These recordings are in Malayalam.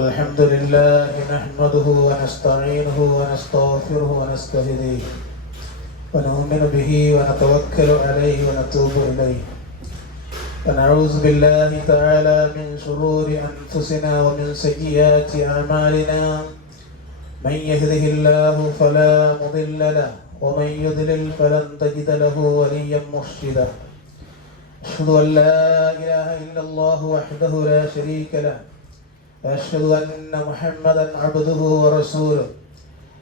الحمد لله نحمده ونستعينه ونستغفره ونستهديه ونؤمن به ونتوكل عليه ونتوب إليه ونعوذ بالله تعالى من شرور أنفسنا ومن سيئات أعمالنا من يهده الله فلا مضل له ومن يضلل فلن تجد له وليا مرشدا أشهد أن لا إله إلا الله وحده لا شريك له وأشهد أن محمدا عبده ورسوله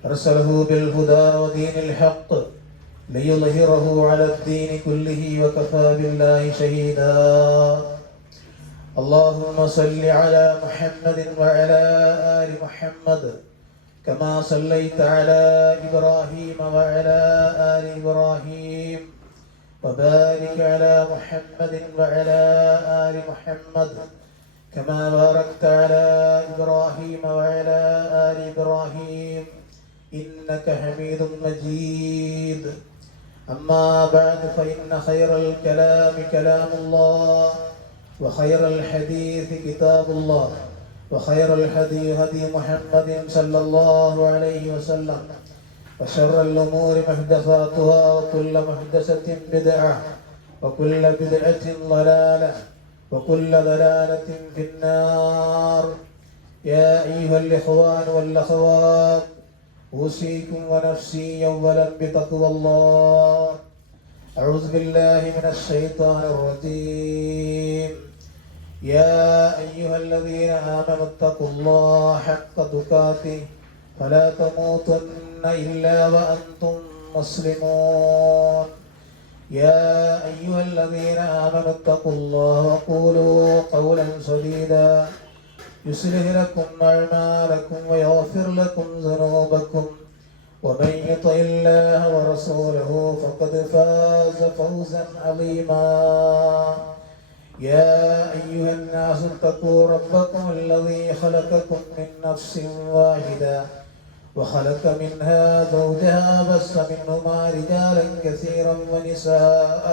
أرسله بالهدى ودين الحق ليظهره على الدين كله وكفى بالله شهيدا اللهم صل على محمد وعلى آل محمد كما صليت على إبراهيم وعلى آل إبراهيم وبارك على محمد وعلى آل محمد كما باركت على إبراهيم وعلى آل إبراهيم إنك حميد مجيد أما بعد فإن خير الكلام كلام الله وخير الحديث كتاب الله وخير الهدي هدي محمد صلى الله عليه وسلم وشر الأمور محدثاتها وكل محدثة بدعة وكل بدعة ضلالة وكل ضلالة في النار يا أيها الإخوان والأخوات أوصيكم ونفسي أولا بتقوى الله أعوذ بالله من الشيطان الرجيم يا أيها الذين آمنوا اتقوا الله حق تقاته فلا تموتن إلا وأنتم مسلمون يا أيها الذين آمنوا اتقوا الله وقولوا قولا سديدا يصلح لكم أعمالكم ويغفر لكم ذنوبكم ومن يطع الله ورسوله فقد فاز فوزا عظيما يا أيها الناس اتقوا ربكم الذي خلقكم من نفس واحدة وخلق منها زوجها بث منهما رجالا كثيرا ونساء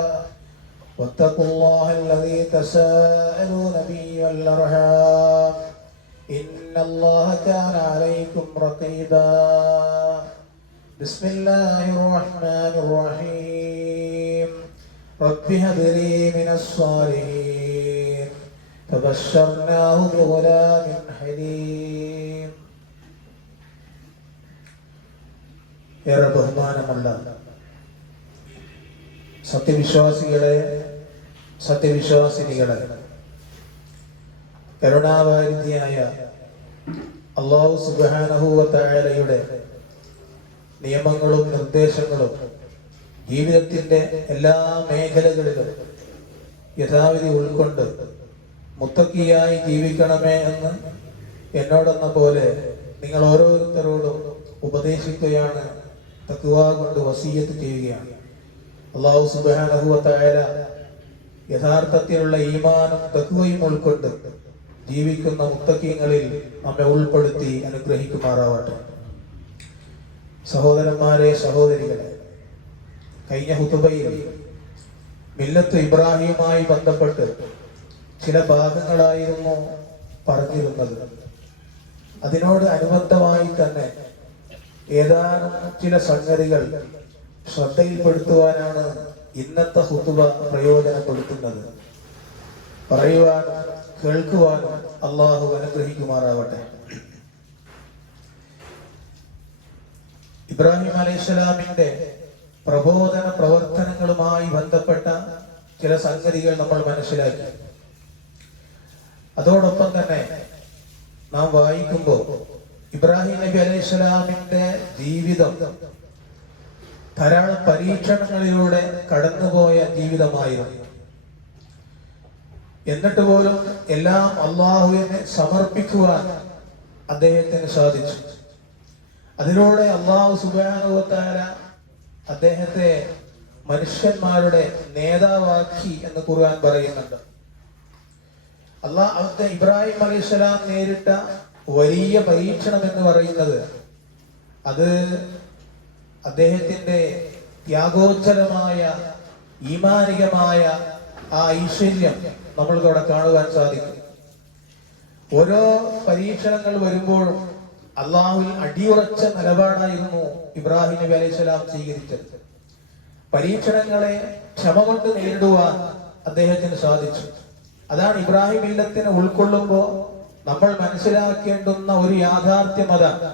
واتقوا الله الذي تساءلون به والأرحام إن الله كان عليكم رقيبا بسم الله الرحمن الرحيم رب هب لي من الصالحين فبشرناه بغلام حليم ഏറെ ബഹുമാനമുള്ള സത്യവിശ്വാസികളെ സത്യവിശ്വാസിനികളെ കരുണാവാരിധിയായ അല്ലാഹു സുബ്ഹാനഹു വ തആലയുടെ നിയമങ്ങളും നിർദ്ദേശങ്ങളും ജീവിതത്തിന്റെ എല്ലാ മേഖലകളിലും യഥാവിധി ഉൾക്കൊണ്ട് മുത്തക്കിയായി ജീവിക്കണമേ എന്ന് എന്നോടെന്ന പോലെ നിങ്ങൾ ഓരോരുത്തരോടും ഉപദേശിക്കുകയാണ്, തഖ്വ കൊണ്ട് വസിയത്ത് ചെയ്യുകയാണ്. അല്ലാഹു സുബ്ഹാനഹു വ തആല യഥാർത്ഥത്തിലുള്ള ഈമാനും തഖ്വയും ഉൾക്കൊണ്ട് ജീവിക്കുന്ന മുത്തഖീങ്ങളിൽ നമ്മെ ഉൾപ്പെടുത്തി അനുഗ്രഹിക്കുമാറാവട്ടെ. സഹോദരന്മാരെ, സഹോദരികളെ, കഴിഞ്ഞ ഹുതുബയിൽ മില്ലത്ത് ഇബ്രാഹിമുമായി ബന്ധപ്പെട്ട് ചില ഭാഗങ്ങളായിരുന്നു പറഞ്ഞിരുന്നത്. അതിനോട് അനുബന്ധമായി തന്നെ ഏതാനും ചില സംഗതികൾ ശ്രദ്ധയിൽപ്പെടുത്തുവാനാണ് ഇന്നത്തെ ഹുതുബ പ്രയോജനപ്പെടുത്തുന്നത്. പറയുവാനും കേൾക്കുവാനും അള്ളാഹു അനുഗ്രഹിക്കുമാറാവട്ടെ. ഇബ്രാഹിം അലൈഹിസ്സലാമിന്റെ പ്രബോധന പ്രവർത്തനങ്ങളുമായി ബന്ധപ്പെട്ട ചില സംഗതികൾ നമ്മൾ മനസ്സിലാക്കി. അതോടൊപ്പം തന്നെ നാം വായിക്കുമ്പോൾ ഇബ്രാഹിം നബി അലൈഹിസ്സലാമിന്റെ ജീവിതം ധാരാളം പരീക്ഷണങ്ങളിലൂടെ കടന്നുപോയ ജീവിതമായിരുന്നു. എന്നിട്ട് പോലും എല്ലാം അള്ളാഹുവിനെ സമർപ്പിക്കുവാൻ അദ്ദേഹത്തിന് സാധിച്ചു. അതിലൂടെ അള്ളാഹു സുബ്ഹാനഹു വ തആല അദ്ദേഹത്തെ മനുഷ്യന്മാരുടെ നേതാവാക്കി എന്ന് ഖുർആൻ പറയുന്നുണ്ട്. ഇബ്രാഹിം അലൈഹിസ്സലാം നേരിട്ട വലിയ പരീക്ഷണം എന്ന് പറയുന്നത് അത് അദ്ദേഹത്തിന്റെ ത്യാഗോജ്ജലമായ ഈമാനികമായ ആ ഐശ്വര്യം നമ്മൾക്ക് അവിടെ കാണുവാൻ സാധിക്കും. ഓരോ പരീക്ഷണങ്ങൾ വരുമ്പോഴും അള്ളാഹുവിൽ അടിയുറച്ച നിലപാടായിരുന്നു ഇബ്രാഹിം നബി അലൈഹി സ്വലാം സ്വീകരിച്ചത്. പരീക്ഷണങ്ങളെ ക്ഷമ കൊണ്ട് നേരിടുവാൻ അദ്ദേഹത്തിന് സാധിച്ചു. അതാണ് ഇബ്രാഹിം മില്ലത്തിനെ ഉൾക്കൊള്ളുമ്പോൾ നമ്മൾ മനസ്സിലാക്കേണ്ടുന്ന ഒരു യാഥാർത്ഥ്യം. അതാണ്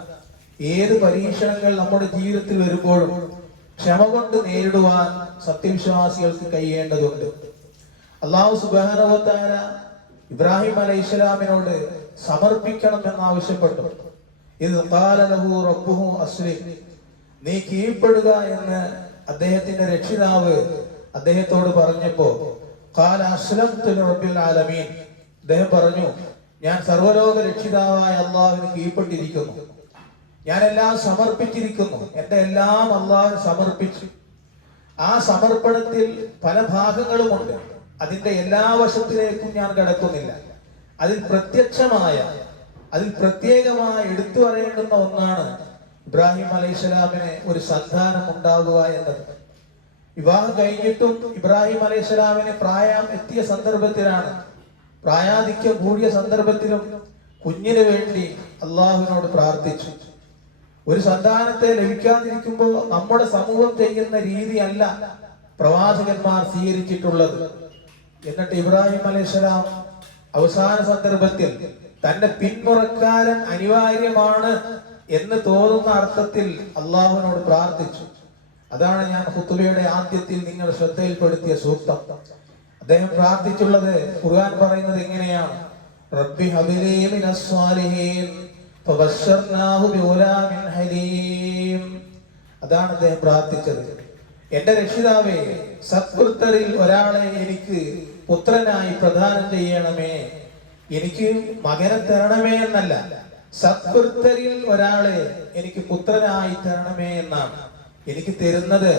ഏത് പരീക്ഷണങ്ങൾ നമ്മുടെ ജീവിതത്തിൽ വരുമ്പോഴും ക്ഷമ കൊണ്ട് നേരിടുവാൻ സത്യവിശ്വാസികൾക്ക് കഴിയേണ്ടതുണ്ട്. അല്ലാഹു സുബ്ഹാനഹു വ തആല ഇബ്രാഹിം അലൈഹിസ്സലാമിനോട് സമർപ്പിക്കണം എന്ന് ആവശ്യപ്പെട്ടു. ഇത് ഖാല ലഹു റബ്ബുഹു അസ്ലിം, നീ കീഴ്പ്പെടുക എന്ന് അദ്ദേഹത്തിന്റെ രക്ഷിതാവ് അദ്ദേഹത്തോട് പറഞ്ഞപ്പോ ഖാല അസ്ലംതു ലിറബ്ബിൽ ആലമീൻ, അദ്ദേഹം പറഞ്ഞു, ഞാൻ സർവ്വലോക രക്ഷിതാവായ അല്ലാഹുവിന് കീഴ്പ്പെട്ടിരിക്കുന്നു, ഞാൻ എല്ലാം സമർപ്പിച്ചിരിക്കുന്നു, എന്റെ എല്ലാം അല്ലാഹുവിന് സമർപ്പിച്ചു. ആ സമർപ്പണത്തിൽ പല ഭാഗങ്ങളുമുണ്ട്. അതിന്റെ എല്ലാ വശത്തിലേക്കും ഞാൻ കടക്കുന്നില്ല. അതിൽ പ്രത്യേകമായി എടുത്തു പറയേണ്ടുന്ന ഒന്നാണ് ഇബ്രാഹിം അലൈഹിസ്സലാമിന് ഒരു സന്താനം ഉണ്ടാകുക എന്നത്. വിവാഹം കഴിഞ്ഞിട്ടും ഇബ്രാഹിം അലൈഹിസ്സലാമിന് പ്രായം എത്തിയ സന്ദർഭത്തിലാണ്, പ്രായാധിക്യം കൂടിയ സന്ദർഭത്തിലും കുഞ്ഞിന് വേണ്ടി അള്ളാഹുവിനോട് പ്രാർത്ഥിച്ചു. ഒരു സന്താനത്തെ ലഭിക്കാതിരിക്കുമ്പോൾ നമ്മുടെ സമൂഹം ചെയ്യുന്ന രീതിയല്ല പ്രവാചകന്മാർ സ്വീകരിച്ചിട്ടുള്ളത്. എന്നിട്ട് ഇബ്രാഹിം അലൈഹിസ്സലാം അവസാന സന്ദർഭത്തിൽ തന്റെ പിന്മുറക്കാരൻ അനിവാര്യമാണ് എന്ന് തോന്നുന്ന അർത്ഥത്തിൽ അള്ളാഹുവിനോട് പ്രാർത്ഥിച്ചു. അതാണ് ഞാൻ ഖുതുബയുടെ ആദ്യത്തിൽ നിങ്ങൾ ശ്രദ്ധയിൽപ്പെടുത്തിയ സൂക്തം. അദ്ദേഹം പ്രാർത്ഥിച്ചുള്ളത് ഖുർആൻ പറയുന്നത് എങ്ങനെയാണ്? റബ്ബി ഹബിലി മിനസ് സ്വാലിഹീൻ ഫബശ്ശർനാഹു ബിഗുലാമിൻ ഹലീം. അതാണ് അദ്ദേഹം പ്രാർത്ഥിച്ചത്. എന്റെ രക്ഷിതാവേ, സത്പുത്രരിൽ ഒരാളെ എനിക്ക് പുത്രനായി പ്രദാനം ചെയ്യണമേ, എനിക്ക് മകനെ തരണമേ എന്നല്ല, സത്പുത്രരിൽ ഒരാളെ എനിക്ക് പുത്രനായി തരണമേ എന്നാണ്. എനിക്ക് തരുന്നത്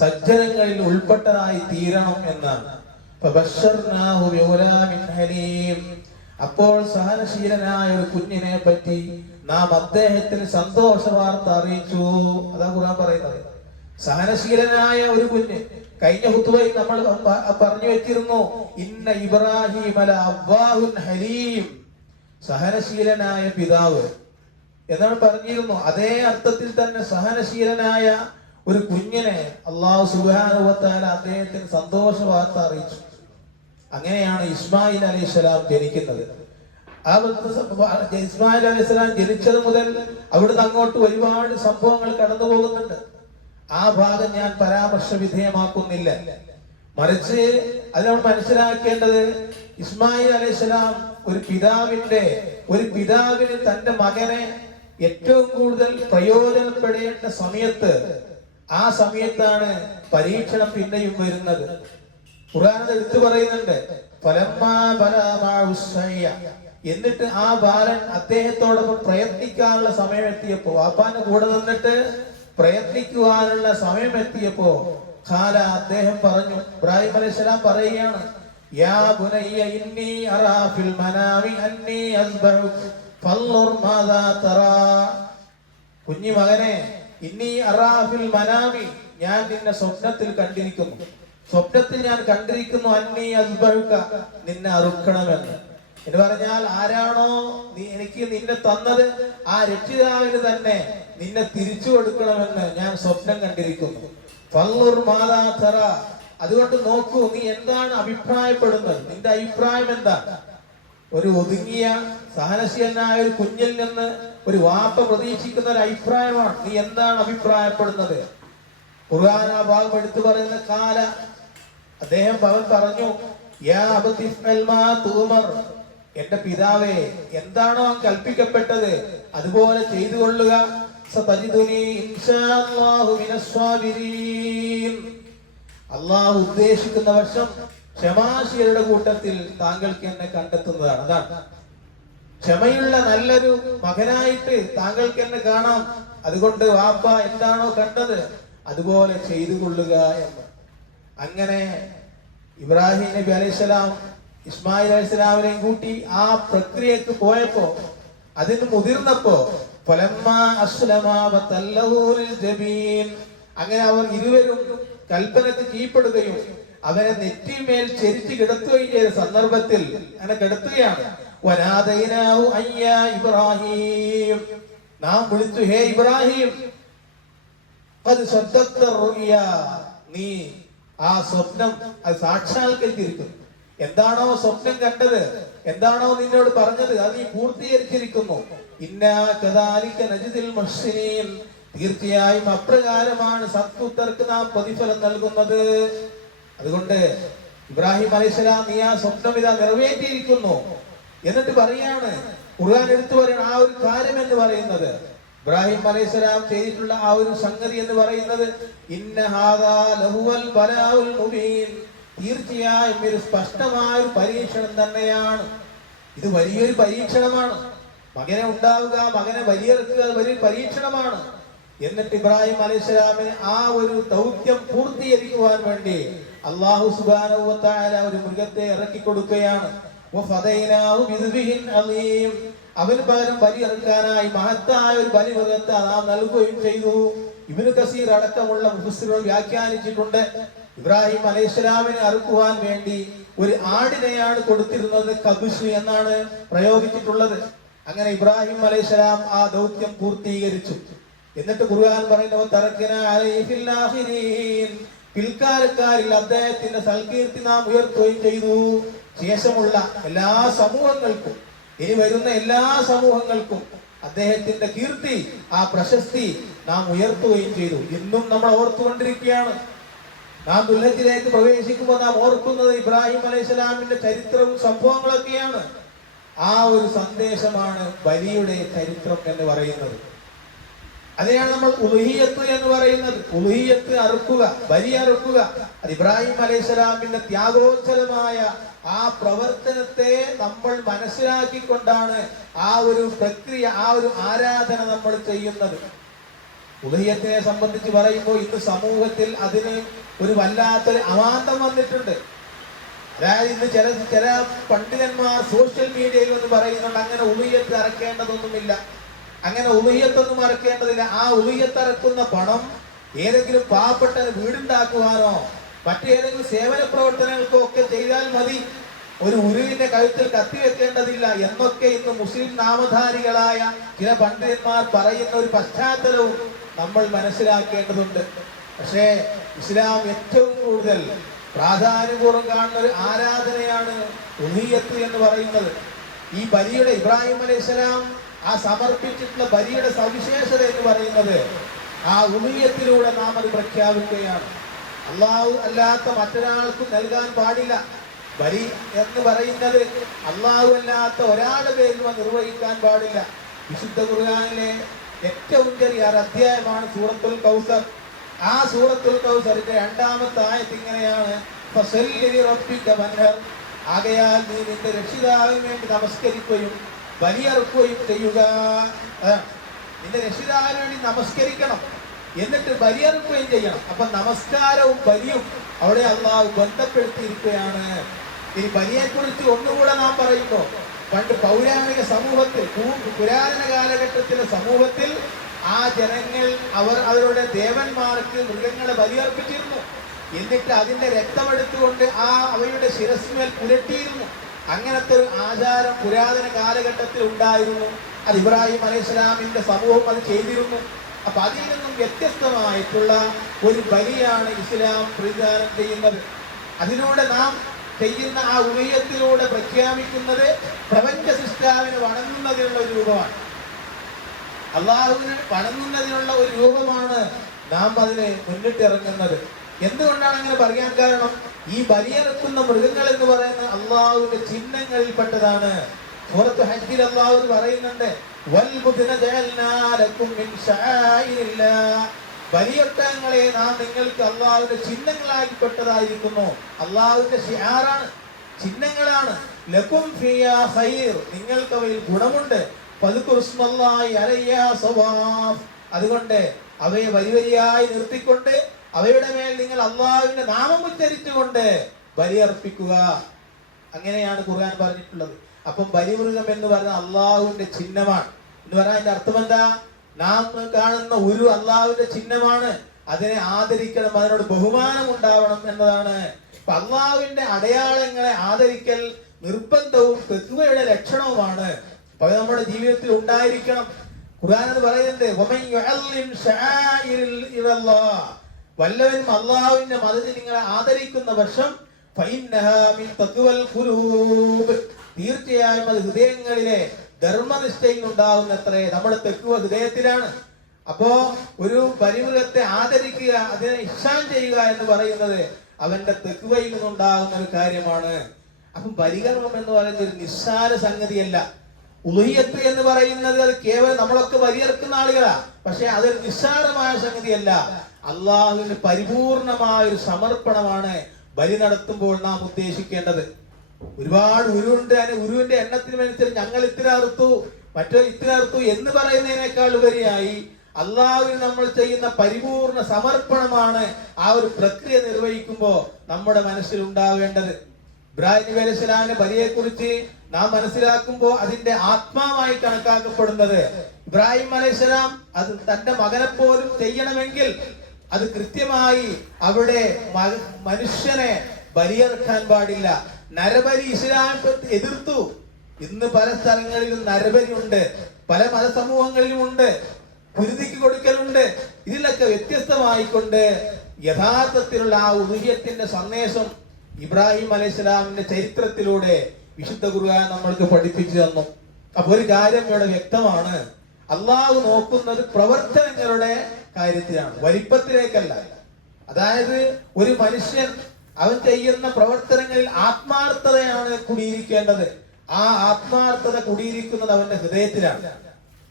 സജ്ജനങ്ങളിൽ ഉൾപ്പെട്ടതായി തീരണം എന്നാണ്. ഫബശ്ശർനാഹു ബിഗുലാമിൻ ഹലീം. അപ്പോൾ സഹനശീലനായ ഒരു കുഞ്ഞിനെ പറ്റി നാം അദ്ദേഹത്തിന് സന്തോഷ വാർത്ത അറിയിച്ചു. അതാ ഖുർആൻ പറയുന്നത്. സഹനശീലനായ ഒരു കുഞ്ഞ്. കഴിഞ്ഞ ഖുതുബയിൽ നമ്മൾ പറഞ്ഞു വെച്ചിരുന്നു, ഇന്ന ഇബ്രാഹിം ലഅവ്വാഹുൻ ഹലീം, സഹനശീലനായ പിതാവ് എന്നാണ് പറഞ്ഞിരുന്നു. അതേ അർത്ഥത്തിൽ തന്നെ സഹനശീലനായ ഒരു കുഞ്ഞിനെ അല്ലാഹു സുബ്ഹാനഹു വ തആല അദ്ദേഹത്തിന് സന്തോഷ വാർത്ത അറിയിച്ചു. അങ്ങനെയാണ് ഇസ്മായിൽ അലൈഹിസ്സലാം ജനിക്കുന്നത്. ഇസ്മായിൽ അലൈഹിസ്സലാം ജനിച്ചത് മുതൽ അവിടുന്ന് അങ്ങോട്ട് ഒരുപാട് സംഭവങ്ങൾ കടന്നു പോകുന്നുണ്ട്. ആ ഭാഗം ഞാൻ പരാമർശ വിധേയമാക്കുന്നില്ല. മറിച്ച് അത് നമ്മൾ മനസ്സിലാക്കേണ്ടത്, ഇസ്മായിൽ അലൈഹിസ്സലാം ഒരു പിതാവിന് തന്റെ മകനെ ഏറ്റവും കൂടുതൽ പ്രയോജനപ്പെടേണ്ട സമയത്ത്, ആ സമയത്താണ് പരീക്ഷണം പിന്നെയും വരുന്നത്. ഖുർആൻ എടുത്തു പറയുന്നുണ്ട്, എന്നിട്ട് ആ ബാലൻ അദ്ദേഹത്തോടൊപ്പം പ്രയത്നിക്കാനുള്ള സമയം എത്തിയപ്പോ, വാപ്പാന്റെ കൂടെ നിന്നിട്ട് പ്രയത്നിക്കുവാനുള്ള സമയം എത്തിയപ്പോ ഖാല, അദ്ദേഹം പറഞ്ഞു, ഇബ്രാഹിം അലൈഹിസ്സലാം പറയുകയാണ്, യാ ബുനയ്യ ഇന്നി അറാ ഫിൽ മനാമി അന്നി അസ്ബഹുക ഫൻദുർ മാദാ തറാ. കുഞ്ഞി മകനെ, ഇന്നി അറാ ഫിൽ മനാമി, ഞാൻ നിന്നെ സ്വപ്നത്തിൽ കണ്ടിരിക്കുന്നു, അന്നി അസ്ബഹുക, നിന്നെ അറുക്കണമെന്ന്. എന്ന് പറഞ്ഞാൽ ആരാണോ എനിക്ക് നിന്നെ തന്നത്, ആ രക്ഷിതാവിന് തന്നെ നിന്നെ തിരിച്ചു കൊടുക്കണമെന്ന് ഞാൻ സ്വപ്നം കണ്ടിരിക്കുന്നു. ഫൻദുർ മാദാ തറാ, അതുകൊണ്ട് നോക്കൂ, നീ എന്താണ് അഭിപ്രായപ്പെടുന്നത്, നിന്റെ അഭിപ്രായം എന്താ? ഒരു ഒതുങ്ങിയ സഹനശീലനായ ഒരു കുഞ്ഞിൽ നിന്ന് ഒരു വാപ്പ പ്രതീക്ഷിക്കുന്ന ഒരു അഭിപ്രായമാണ്. നീ എന്താണ് അഭിപ്രായപ്പെടുന്നത്? ഖുർആൻ ആ ഭാഗം എടുത്തു പറയുന്ന കാല അദ്ദേഹം പറഞ്ഞു, യാ അബതി ഇഫ്അൽ മാ തുമർ, എന്റെ പിതാവേ, എന്താണോ കൽപ്പിക്കപ്പെട്ടത് അതുപോലെ ചെയ്തു കൊള്ളുക. സതജിദുനി ഇൻഷാഅല്ലാഹു മിനസ് സ്വാബിരീൻ, അല്ലാഹു ഉദ്ദേശിക്കുന്ന വർഷം ക്ഷമാശീലരുടെ കൂട്ടത്തിൽ താങ്കൾക്ക് എന്നെ കണ്ടെത്തുന്നതാണ്. അതാണ് ക്ഷമയുള്ള നല്ലൊരു മകനായിട്ട് താങ്കൾക്ക് എന്നെ കാണാം. അതുകൊണ്ട് വാപ്പ എന്താണോ കണ്ടത് അതുപോലെ ചെയ്തു കൊള്ളുക എന്ന്. അങ്ങനെ ഇബ്രാഹിം നബി അലൈഹിസ്സലാം ഇസ്മായിൽ അലൈഹിസ്സലാമിനെയും കൂട്ടി ആ പ്രക്രിയക്ക് പോയപ്പോ, അതിന് മുതിർന്നപ്പോ, അങ്ങനെ അവർ ഇരുവരും കൽപ്പനക്ക് കീഴ്പ്പെടുകയും അവനെ നെറ്റിമേൽ ചെരിച്ച് കിടത്തുകയും ചെയ്ത സന്ദർഭത്തിൽ അങ്ങനെ കിടത്തുകയാണ്. വനാദൈനാഹു അയ്യാ ഇബ്രാഹിം, നാം വിളിച്ചു, ഹേ ഇബ്രാഹിം, ഖദ് സദ്ദഖ്ത റുയ, നീ ആ സ്വപ്നം അത് സാക്ഷാത്കരിച്ചിരിക്കുന്നു. എന്താണോ സ്വപ്നം കണ്ടത്, എന്താണോ നിന്നോട് പറഞ്ഞത്, അത് നീ പൂർത്തീകരിച്ചിരിക്കുന്നു. ഇന്നാ കദാലിക നജ്ദിൽ മുഹ്സിനീൻ, തീർച്ചയായും അപ്രകാരമാണ് സത്പുത്രർക്ക് നാം പ്രതിഫലം നൽകുന്നത്. അതുകൊണ്ട് ഇബ്രാഹിം അലൈഹിസ്സലാം, നീ ആ സ്വപ്നം ഇതാ നിറവേറ്റിയിരിക്കുന്നു. എന്നിട്ട് പറയാണ്, ഖുർആൻ എടുത്തു പറയണം ആ ഒരു കാര്യം എന്ന് പറയുന്നത്, ഇബ്രാഹിം അലൈഹിസ്സലാം ചെയ്തിട്ടുള്ള ആ ഒരു സംഗതി എന്ന് പറയുന്നത്, ഇന്ന ഹാദാ ലഹുവൽ ബലാഉൽ മുബീൻ, തീർച്ചയായും ഒരു സ്പഷ്ടമായ ഒരു പരീക്ഷണം തന്നെയാണ്. ഇത് വലിയൊരു പരീക്ഷണമാണ്. മകനെ ഉണ്ടാവുക, മകനെ ബലിയറുക്കുക, വലിയൊരു പരീക്ഷണമാണ്. എന്നിട്ട് ഇബ്രാഹിം അലൈഹിസ്സലാമിന് ആ ഒരു ദൗത്യം പൂർത്തീകരിക്കുവാൻ വേണ്ടി അല്ലാഹു സുബ്ഹാനഹു വ തആല ഒരു മൃഗത്തെ ഇറക്കി കൊടുക്കുകയാണ്. വഫദൈനാഹു ബിദ്ബിഹിൻ അലീം, അവന് പകരം ബലിയറുക്കാനായി മഹത്തായ ഒരു ബലിമൃഗത്തെ നാം നൽകുകയും ചെയ്തു. ഇബ്നു കസീർ അടക്കമുള്ള മുഫസ്സിറുകൾ വ്യാഖ്യാനിച്ചിട്ടുണ്ട്, ഇബ്രാഹിം അലൈഹിസ്സലാമിനെ അറുക്കുവാൻ വേണ്ടി ഒരു ആടിനെയാണ് കൊടുത്തിരുന്നത്, കബുഷ് എന്നാണ് പ്രയോഗിച്ചിട്ടുള്ളത്. അങ്ങനെ ഇബ്രാഹിം അലൈഹിസ്സലാം ആ ദൗത്യം പൂർത്തീകരിച്ചു. എന്നിട്ട് ഖുർആൻ പറയുന്നു, തറക്കനാ അലൈഹി ഫിൽ ആഖിരീൻ, പിൽക്കാലക്കാരിൽ അദ്ദേഹത്തിന്റെ സൽകീർത്തി നാം ഉയർത്തുകയും ചെയ്തു. ശേഷമുള്ള എല്ലാ സമൂഹങ്ങൾക്കും, ഇനി വരുന്ന എല്ലാ സമൂഹങ്ങൾക്കും അദ്ദേഹത്തിന്റെ കീർത്തി, ആ പ്രശസ്തി നാം ഉയർത്തുകയും ചെയ്തു. ഇന്നും നമ്മൾ ഓർത്തുകൊണ്ടിരിക്കുകയാണ്. നാം ദുൽഹജ്ജിലേക്ക് പ്രവേശിക്കുമ്പോൾ നാം ഓർക്കുന്നത് ഇബ്രാഹിം അലൈഹിസ്സലാമിന്റെ ചരിത്രവും സംഭവങ്ങളൊക്കെയാണ്. ആ ഒരു സന്ദേശമാണ് ബലിയുടെ ചരിത്രം എന്ന് പറയുന്നത്. അതിനാണ് നമ്മൾ ഉലുഹിയ്യത്ത് എന്ന് പറയുന്നത്. ഉലുഹിയ്യത്ത്, അറുക്കുക, ബലി അറുക്കുക. അത് ഇബ്രാഹിം അലൈഹിസ്സലാമിന്റെ ത്യാഗോജ്ജലമായ ആ പ്രവർത്തനത്തെ നമ്മൾ മനസ്സിലാക്കിക്കൊണ്ടാണ് ആ ഒരു പ്രക്രിയ, ആ ഒരു ആരാധന നമ്മൾ ചെയ്യുന്നത്. ഉലുഹിയ്യത്തിനെ സംബന്ധിച്ച് പറയുമ്പോൾ ഇന്ന് സമൂഹത്തിൽ അതിന് ഒരു വല്ലാത്തൊരു അവാന്തം വന്നിട്ടുണ്ട്. അതായത് ഇന്ന് ചില പണ്ഡിതന്മാർ സോഷ്യൽ മീഡിയയിൽ ഒന്ന് പറയുന്നുണ്ട്, അങ്ങനെ ഉലുഹിയ്യത്ത് അറക്കേണ്ടതൊന്നുമില്ല, അങ്ങനെ ഉലുഹിയ്യത്തൊന്നും അറക്കേണ്ടതില്ല. ആ ഉലുഹിയ്യത്ത് അറക്കുന്ന പണം ഏതെങ്കിലും പാവപ്പെട്ട വീടുണ്ടാക്കുവാനോ മറ്റേതെങ്കിലും സേവന പ്രവർത്തനങ്ങൾക്കോ ഒക്കെ ചെയ്താൽ മതി, ഒരു ഉരുവിന്റെ കഴുത്തിൽ കത്തിവെക്കേണ്ടതില്ല എന്നൊക്കെ ഇന്ന് മുസ്ലിം നാമധാരികളായ ചില പണ്ഡിതന്മാർ പറയുന്ന ഒരു പശ്ചാത്തലവും നമ്മൾ മനസ്സിലാക്കേണ്ടതുണ്ട്. പക്ഷേ ഇസ്ലാം ഏറ്റവും കൂടുതൽ പ്രാധാന്യപൂർവ്വം കാണുന്ന ഒരു ആരാധനയാണ് ഉലുഹിയ്യത്ത് എന്ന് പറയുന്നത്. ഈ ബലിയുടെ, ഇബ്രാഹിം അലൈഹിസ്സലാം ആ സമർപ്പിച്ചിട്ടുള്ള ബലിയുടെ സവിശേഷത എന്ന് പറയുന്നത് ആ ഉലുഹിയ്യത്തിലൂടെ നാം അത് പ്രഖ്യാപിക്കുകയാണ്. അള്ളാഹു അല്ലാത്ത മറ്റൊരാൾക്കും നൽകാൻ പാടില്ല. ബലി എന്ന് പറയുന്നത് അള്ളാഹു അല്ലാത്ത ഒരാളുടെ പേരിൽ നിർവഹിക്കാൻ പാടില്ല. വിശുദ്ധ ഖുർആനിലെ ഏറ്റവും ചെറിയ അധ്യായമാണ് സൂറത്തുൽ കൗസർ. ആ സൂറത്തുൽ കൗസറിന്റെ 2-ാമത്തെ ആയത്ത് ഇങ്ങനെയാണ്, ഫസല്ലി ലിറബ്ബിക വൻഹർ, ആകയാൽ നീ നിന്റെ രക്ഷിതാവിന് വേണ്ടി നമസ്കരിക്കുകയും ബലിയറുക്കുകയും ചെയ്യുക. നിന്റെ രക്ഷിതാവിന് വേണ്ടി നമസ്കരിക്കണം, എന്നിട്ട് ബലിയറുക്കുകയും ചെയ്യണം. അപ്പൊ നമസ്കാരവും ബലിയും അവിടെ അള്ളാഹു ബന്ധപ്പെടുത്തിയിരിക്കുകയാണ്. ഈ ബലിയെ കുറിച്ച് ഒന്നുകൂടെ നാം പറയുമ്പോൾ, പണ്ട് പൗരാണിക സമൂഹത്തിൽ, പുരാതന കാലഘട്ടത്തിലെ സമൂഹത്തിൽ ആ ജനങ്ങൾ അവരുടെ ദേവന്മാർക്ക് മൃഗങ്ങളെ ബലിയർപ്പിച്ചിരുന്നു. എന്നിട്ട് അതിന്റെ രക്തമെടുത്തുകൊണ്ട് അവയുടെ ശിരസ്മേൽ പുരട്ടിയിരുന്നു. അങ്ങനത്തെ ഒരു ആചാരം പുരാതന കാലഘട്ടത്തിൽ ഉണ്ടായിരുന്നു. അത് ഇബ്രാഹിം അലൈഹിസ്സലാമിന്റെ സമൂഹം അത് ചെയ്തിരുന്നു. അപ്പൊ അതിൽ നിന്നും വ്യത്യസ്തമായിട്ടുള്ള ഒരു ബലിയാണ് ഇസ്ലാം പ്രതിദാനം ചെയ്യുന്നത്. അതിലൂടെ നാം ചെയ്യുന്ന ആ ഉലുഹിയ്യത്തിലൂടെ പ്രഖ്യാപിക്കുന്നത് പ്രപഞ്ച സൃഷ്ടാവിനെ വണങ്ങുന്നതിനുള്ള ഒരു രൂപമാണ്, അള്ളാഹുവിനെ വണങ്ങുന്നതിനുള്ള ഒരു രൂപമാണ് നാം അതിന് മുന്നിട്ടിറങ്ങുന്നത്. എന്തുകൊണ്ടാണ് അങ്ങനെ പറയാൻ കാരണം, ഈ ബലിയെടുക്കുന്ന മൃഗങ്ങൾ എന്ന് പറയുന്നത് അള്ളാഹുവിന്റെ ചിഹ്നങ്ങളിൽപ്പെട്ടതാണ്. സൂറത്ത് ഹജ്ജിൽ അള്ളാഹു പറയുന്നുണ്ട്, ബലിയൊട്ടകങ്ങളെ നാം നിങ്ങൾക്ക് അള്ളാഹുവിന്റെ ചിഹ്നങ്ങളാക്കിപ്പെട്ടതായിരിക്കുന്നു. അള്ളാഹുവിന്റെ ഷിആറാണ്, ചിഹ്നങ്ങളാണ്. ലക്കും ഫിയാ ഖൈർ, നിങ്ങൾക്ക് അവയിൽ ഗുണമുണ്ട്. അതുകൊണ്ട് അവയെ വരിവരിയായി നിർത്തിക്കൊണ്ട് അവയുടെ മേൽ നിങ്ങൾ അള്ളാഹുവിന്റെ നാമം ഉച്ചരിച്ചുകൊണ്ട് ബലിയർപ്പിക്കുക. അങ്ങനെയാണ് ഖുർആൻ പറഞ്ഞിട്ടുള്ളത്. അപ്പം ബലിമൃഗം എന്ന് പറഞ്ഞാൽ അള്ളാഹുവിന്റെ ചിഹ്നമാണ് എന്ന് പറഞ്ഞാൽ അതിന്റെ അർത്ഥം എന്താ? നാം കാണുന്ന ഒരു അള്ളാഹുവിന്റെ ചിഹ്നമാണ്, അതിനെ ആദരിക്കണം, അതിനോട് ബഹുമാനം ഉണ്ടാവണം എന്നതാണ്. അള്ളാഹുവിന്റെ അടയാളങ്ങളെ ആദരിക്കൽ നിർബന്ധവും തെക്കുവയുടെ ലക്ഷണവുമാണ്. അപ്പൊ അത് നമ്മുടെ ജീവിതത്തിൽ ഉണ്ടായിരിക്കണം. ഖുർആൻ എന്ന് പറയുന്നുണ്ട്, വമൻ യുഅല്ലിം ശആഇരിൽ ഇല്ലല്ലാഹ്, വല്ലവനും അല്ലാഹുവിന്റെ മതത്തെ നിങ്ങൾ ആദരിക്കുന്ന പക്ഷം ഫഇന്നഹാ മിൻ തഖ്വൽ ഖുലൂബ്, തീർച്ചയായും അത് ഹൃദയങ്ങളിലെ ധർമ്മനിഷ്ഠയിൽ ഉണ്ടാകുന്നത്രേ. നമ്മുടെ തെക്കുവ ഹൃദയത്തിലാണ്. അപ്പോ ഒരു ബലിമൃഗത്തെ ആദരിക്കുക, അതിനെ ഇഹ്സാൻ ചെയ്യുക എന്ന് പറയുന്നത് അവന്റെ തെക്കുവയിൽ നിന്നുണ്ടാകുന്ന ഒരു കാര്യമാണ്. അപ്പം ബലികർമ്മം എന്ന് പറയുന്നത് ഒരു നിസ്സാര സംഗതിയല്ല. ഉളുഹിയത്ത് എന്ന് പറയുന്നത് അത് കേവലം നമ്മളൊക്കെ ബലിയെറുക്കുന്ന ആളുകളാ, പക്ഷെ അതൊരു നിസ്സാരമായ സംഗതിയല്ല. അള്ളാഹുവിന് പരിപൂർണമായ ഒരു സമർപ്പണമാണ് ബലി നടത്തുമ്പോൾ നാം ഉദ്ദേശിക്കേണ്ടത്. ഒരുപാട് ഉരുണ്ട്, ഉരുവിന്റെ എണ്ണത്തിനനുസരിച്ച് ഞങ്ങൾ ഇത്ര അറുത്തു, മറ്റോ ഇത്ര അറുത്തു എന്ന് പറയുന്നതിനേക്കാൾ ഉപരിയായി അള്ളാഹുവിന് നമ്മൾ ചെയ്യുന്ന പരിപൂർണ സമർപ്പണമാണ് ആ ഒരു പ്രക്രിയ നിർവഹിക്കുമ്പോൾ നമ്മുടെ മനസ്സിൽ ഉണ്ടാവേണ്ടത്. ഇബ്രാഹിം നബി അലൈഹി സ്വലാമിന്റെ ബലിയെ കുറിച്ച് നാം മനസ്സിലാക്കുമ്പോൾ അതിന്റെ ആത്മാവായി കണക്കാക്കപ്പെടുന്നത് ഇബ്രാഹിം അലൈഹി സ്വലാം അത് തന്റെ മകനെ പോലും ചെയ്യണമെങ്കിൽ അത് കൃത്യമായി അവിടെ മനുഷ്യനെ ബലിയെറുക്കാൻ പാടില്ല. നരബലി ഇസ്ലാം എതിർത്തു. ഇന്ന് പല സ്ഥലങ്ങളിലും നരബലി ഉണ്ട്, പല മതസമൂഹങ്ങളിലും ഉണ്ട്, കുരുതിക്ക് കൊടുക്കലുണ്ട്. ഇതിലൊക്കെ വ്യത്യസ്തമായിക്കൊണ്ട് യഥാർത്ഥത്തിലുള്ള ആ ഉദുഹ്യത്തിന്റെ സന്ദേശം ഇബ്രാഹിം അലൈഹിസ്സലാമിന്റെ ചരിത്രത്തിലൂടെ വിശുദ്ധ ഖുർആൻ നമ്മൾക്ക് പഠിപ്പിച്ചു തന്നു. അപ്പൊ ഒരു കാര്യം ഇവിടെ വ്യക്തമാണ്, അള്ളാഹു നോക്കുന്നത് പ്രവർത്തനങ്ങളുടെ കാര്യത്തിലാണ്, വലിപ്പത്തിലേക്കല്ല. അതായത് ഒരു മനുഷ്യൻ അവൻ ചെയ്യുന്ന പ്രവർത്തനങ്ങളിൽ ആത്മാർത്ഥതയാണ് കുടിയിരിക്കേണ്ടത്. ആ ആത്മാർത്ഥത കുടിയിരിക്കുന്നത് അവന്റെ ഹൃദയത്തിലാണ്.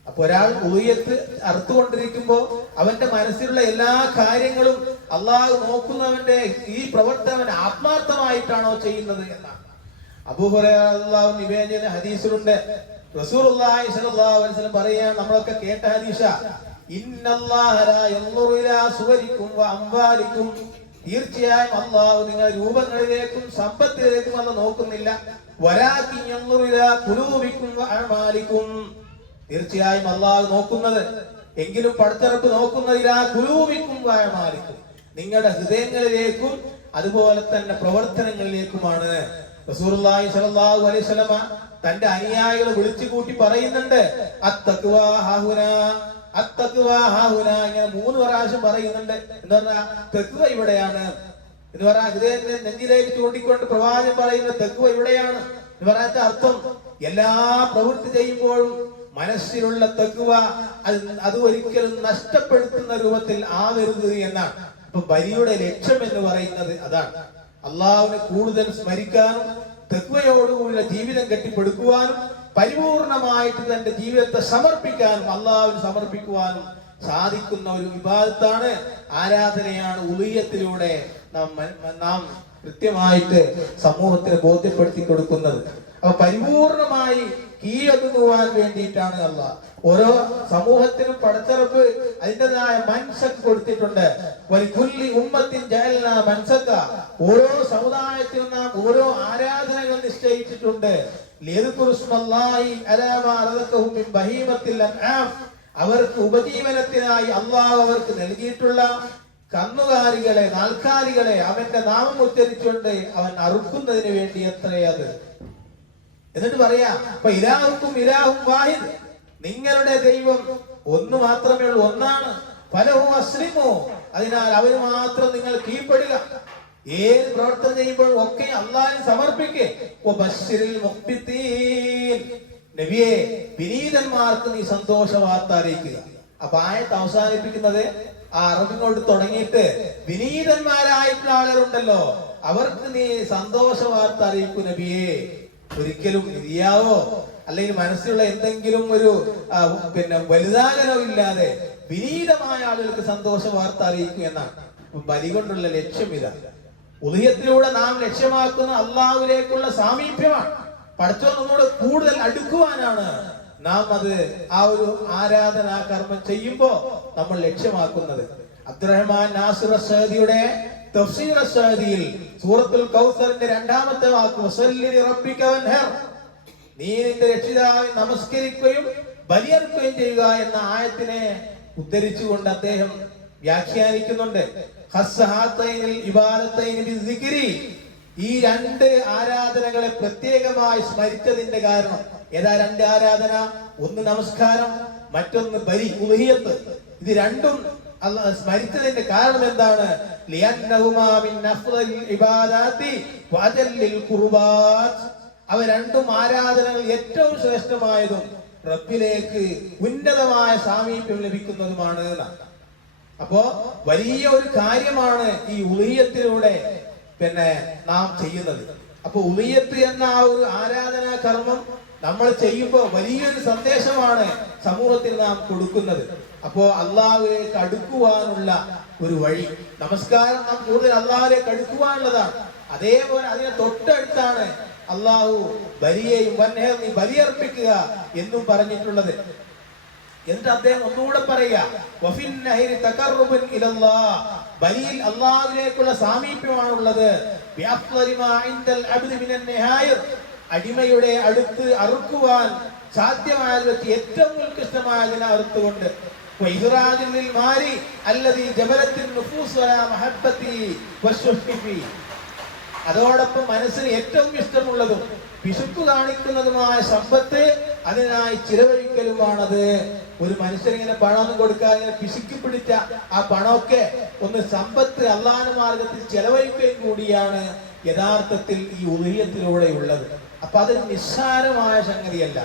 അപ്പൊ ഒരാൾ ഉളിയത്ത് അറുത്തുകൊണ്ടിരിക്കുമ്പോ അവന്റെ മനസ്സിലുള്ള എല്ലാ കാര്യങ്ങളും അള്ളാഹു നോക്കുന്നവന്റെ ഈ പ്രവർത്തനം ആത്മാർത്ഥമായിട്ടാണോ ചെയ്യുന്നത് എന്നാണ്. അബൂ ഹുറൈറ റളിയല്ലാഹു നിവേദന ഹദീസിലുണ്ട്, റസൂലുള്ളാഹി സ്വല്ലല്ലാഹു അലൈഹി വസല്ലം പറയാൻ, നമ്മളൊക്കെ കേട്ട ഹദീസ, ഇന്നല്ലാഹ ലാ യൻദുറു ഇലാ സുവരിക്കും വ അംവാലിക്കും, തീർച്ചയായും അള്ളാഹു നിങ്ങളുടെ രൂപങ്ങളിലേക്കും സമ്പത്തിലേക്കും അല്ല നോക്കുന്നില്ല, വലാകിൻ യൻദുറു ഇലാ ഖുലൂബിക്കും വ അഅമാലിക്കും, തീർച്ചയായും അള്ളാഹു നോക്കുന്നത്, എങ്കിലും പടച്ചിറപ്പ് നോക്കുന്നത് ഇലാ ഖുലൂബിക്കും വ അഅമാലിക്കും, നിങ്ങളുടെ ഹൃദയങ്ങളിലേക്കും അതുപോലെ തന്നെ പ്രവർത്തനങ്ങളിലേക്കുമാണ്. റസൂലുള്ളാഹി സ്വല്ലല്ലാഹു അലൈഹി വസല്ലമ തന്റെ അനുയായികളെ വിളിച്ചു കൂട്ടി പറയുന്നുണ്ട്, അത്തഖ്വാ ഹാഹുനാ, അത്തഖ്വാ ഹാഹുനാ, ഇങ്ങനെ 3 പ്രാവശ്യം പറയുന്നുണ്ട്. എന്താ പറഞ്ഞാ തഖ്വ ഇവിടെയാണ് എന്ന് പറഞ്ഞാൽ ഹൃദയത്തിന്റെ നെഞ്ചിലേക്ക് ചൂണ്ടിക്കൊണ്ട് പ്രവാചകൻ പറയുന്ന തഖ്വ ഇവിടെയാണ് എന്ന് പറയാത്ത അർത്ഥം എല്ലാ പ്രവൃത്തി ചെയ്യുമ്പോഴും മനസ്സിലുള്ള തഖ്വ അത് ഒരിക്കലും നഷ്ടപ്പെടുത്തുന്ന രൂപത്തിൽ ആവരുത് എന്നാണ്. അപ്പൊ ബലിയുടെ ലക്ഷ്യം എന്ന് പറയുന്നത് അതാണ്, അള്ളാഹുവിനെ കൂടുതൽ സ്മരിക്കാനും തഖ്വയോടുകൂടിയുള്ള ജീവിതം കെട്ടിപ്പടുക്കുവാനും പരിപൂർണമായിട്ട് തന്റെ ജീവിതത്തെ സമർപ്പിക്കാനും അള്ളാഹുവിന് സമർപ്പിക്കുവാനും സാധിക്കുന്ന ഒരു വിഭാഗത്താണ്, ആരാധനയാണ് ഉളുഹിയത്തിലൂടെ നാം കൃത്യമായിട്ട് സമൂഹത്തിന് ബോധ്യപ്പെടുത്തി കൊടുക്കുന്നത്. അപ്പൊ പരിപൂർണമായി കീഴൊതുങ്ങുവാൻ വേണ്ടിയിട്ടാണ് അള്ളാഹ് ഓരോ സമൂഹത്തിനും പടച്ചിറപ്പ് അതിൻ്റെതായ മൻസക്ക് കൊടുത്തിട്ടുണ്ട്. വലികുല്ലി ഉമ്മത്തിൻ ജഅൽനാ മൻസക, ഓരോ സമുദായത്തിനും നാം ഓരോ ആരാധനകൾ നിശ്ചയിച്ചിട്ടുണ്ട്. ലിയദ്കുറുസ്മല്ലാഹി അലാ മാ റസഖഹും മിൻ ബഹീമത്തിൽ അൻആം, അവർക്ക് ഉപജീവനത്തിനായി അള്ളാഹു അവർക്ക് നൽകിയിട്ടുള്ള കന്നുകാലികളെ, നാൽക്കാലികളെ അവന്റെ നാമം ഉച്ചരിച്ചുകൊണ്ട് അവൻ അറുക്കുന്നതിന് വേണ്ടി എത്രയത്. എന്നിട്ട് പറയാ, അപ്പൊ ഇലാഹുക്കും ഇലാഹും വാഹിദ്, നിങ്ങളുടെ ദൈവം ഒന്ന് മാത്രമേ ഉള്ളൂ, ഒന്നാണ്. ഫലഹു അസ്ലിമു, അതിനാൽ അവന് മാത്രം നിങ്ങൾ കീഴ്പ്പെടുക. ഏത് പ്രവർത്തനം ചെയ്യുമ്പോഴും ഒക്കെ അള്ളാഹിന് സമർപ്പിക്കേ. വബശ്ശിരിൽ മുഖ്ബിതീൻ, നബിയെ വിനീതന്മാർക്ക് നീ സന്തോഷ വാർത്ത അറിയിക്കുക. അപ്പൊ ആയത്ത് അവസാനിപ്പിക്കുന്നത് ആ അറബി കൊണ്ട് തുടങ്ങിയിട്ട് വിനീതന്മാരായിട്ടുള്ള ആളുകളുണ്ടല്ലോ അവർക്ക് നീ സന്തോഷ വാർത്ത അറിയിക്കൂ നബിയെ. ഒരിക്കലും ഇരിയാവോ അല്ലെങ്കിൽ മനസ്സിലുള്ള എന്തെങ്കിലും ഒരു വലുതാകനോ ഇല്ലാതെ വിനീതമായ ആളുകൾക്ക് സന്തോഷ വാർത്ത അറിയിക്കും എന്നാണ്. ബലി കൊണ്ടുള്ള ലക്ഷ്യം ഇതാണ്. ഉദയത്തിലൂടെ നാം ലക്ഷ്യമാക്കുന്ന അള്ളാഹുവിലേക്കുള്ള സാമീപ്യമാണ്. പഠിച്ചവൻ നമ്മോട് കൂടുതൽ അടുക്കുവാനാണ് നാം അത് ആ ഒരു ആരാധനാ കർമ്മം ചെയ്യുമ്പോ നമ്മൾ ലക്ഷ്യമാക്കുന്നത്. അബ്ദുറഹ്മാൻ നാസിർ അസ്സഅദിയുടെ തഫ്സീർ അസ്സഅദിയിൽ സൂറത്തുൽ കൗസറിന്റെ 2ാമത്തെ വാക്ക് വസല്ലി റബ്ബിക വൻഹർ, നീ നിന്റെ രക്ഷിതാവിനെ നമസ്കരിക്കുകയും ബലിയർക്കുകയും ചെയ്യുക എന്ന ആയത്തിനെ ഉദ്ധരിച്ചുകൊണ്ട് അദ്ദേഹം വ്യാഖ്യാനിക്കുന്നുണ്ട്. ഈ രണ്ട് ആരാധനകളെ പ്രത്യേകമായി സ്മരിച്ചതിന്റെ കാരണം ഏതാ? രണ്ട് ആരാധന, ഒന്ന് നമസ്കാരം, മറ്റൊന്ന് ബലി ഉദ്ഹിയ്യത്ത്. ഇത് രണ്ടും അല്ലാഹ് സ്മരിച്ചതിന്റെ കാരണം എന്താണ്? ലിയന്നഹുമാ മിൻ അഫ്ളലിൽ ഇബാദാതി വഅജല്ലിൽ ഖുർബാത്ത്. അവ രണ്ടും ആരാധനകൾ ഏറ്റവും ശ്രേഷ്ഠമായതും റബ്ബിലേക്ക് ഉന്നതമായ സാമീപ്യം ലഭിക്കുന്നതുമാണ്. അപ്പോ വലിയ ഒരു കാര്യമാണ് ഈ ഉളിയത്തിലൂടെ നാം ചെയ്യുന്നത്. അപ്പൊ ഉളിയത്ത് എന്ന ആ ഒരു ആരാധനാ കർമ്മം നമ്മൾ ചെയ്യുമ്പോൾ വലിയൊരു സന്ദേശമാണ് സമൂഹത്തിൽ നാം കൊടുക്കുന്നത്. അപ്പോ അള്ളാഹുവിലേക്ക് അടുക്കുവാനുള്ള ഒരു വഴി നമസ്കാരം. നാം കൂടുതൽ അള്ളാഹുവിലേക്ക് അടുക്കുവാനുള്ളതാണ്. അതേപോലെ അതിനെ തൊട്ടടുത്താണ് അള്ളാഹു ബലിയെയും വൻഹർ നീ ബലിയർപ്പിക്കുക എന്നും പറഞ്ഞിട്ടുള്ളത്. എന്നിട്ട് അദ്ദേഹം ഒന്നുകൂടെ പറയുക, ബലിയിൽ അള്ളാഹുവിലേക്കുള്ള സാമീപ്യമാണുള്ളത്. അടിമയുടെ അടുത്ത് അറുക്കുവാൻ സാധ്യമായത് വെച്ച് ഏറ്റവും ഉത്കൃഷ്ടമായതിനെ അറുത്തുകൊണ്ട് അതോടൊപ്പം മനസ്സിന് ഏറ്റവും ഇഷ്ടമുള്ളതും പിശുക്ക് കാണിക്കുന്നതുമായ സമ്പത്ത് അതിനായി ചിലവഴിക്കലുമാണത്. ഒരു മനുഷ്യനിങ്ങനെ പണം കൊടുക്കാൻ പിശുക്കി പിടിച്ച ആ പണമൊക്കെ ഒന്ന് സമ്പത്ത് അള്ളാഹുവിന്റെ മാർഗത്തിൽ ചെലവഴിക്കുകയും കൂടിയാണ് യഥാർത്ഥത്തിൽ ഈ ഉളിയത്തിലൂടെ ഉള്ളത്. അപ്പൊ അതൊരു നിസ്സാരമായ സംഗതിയല്ല.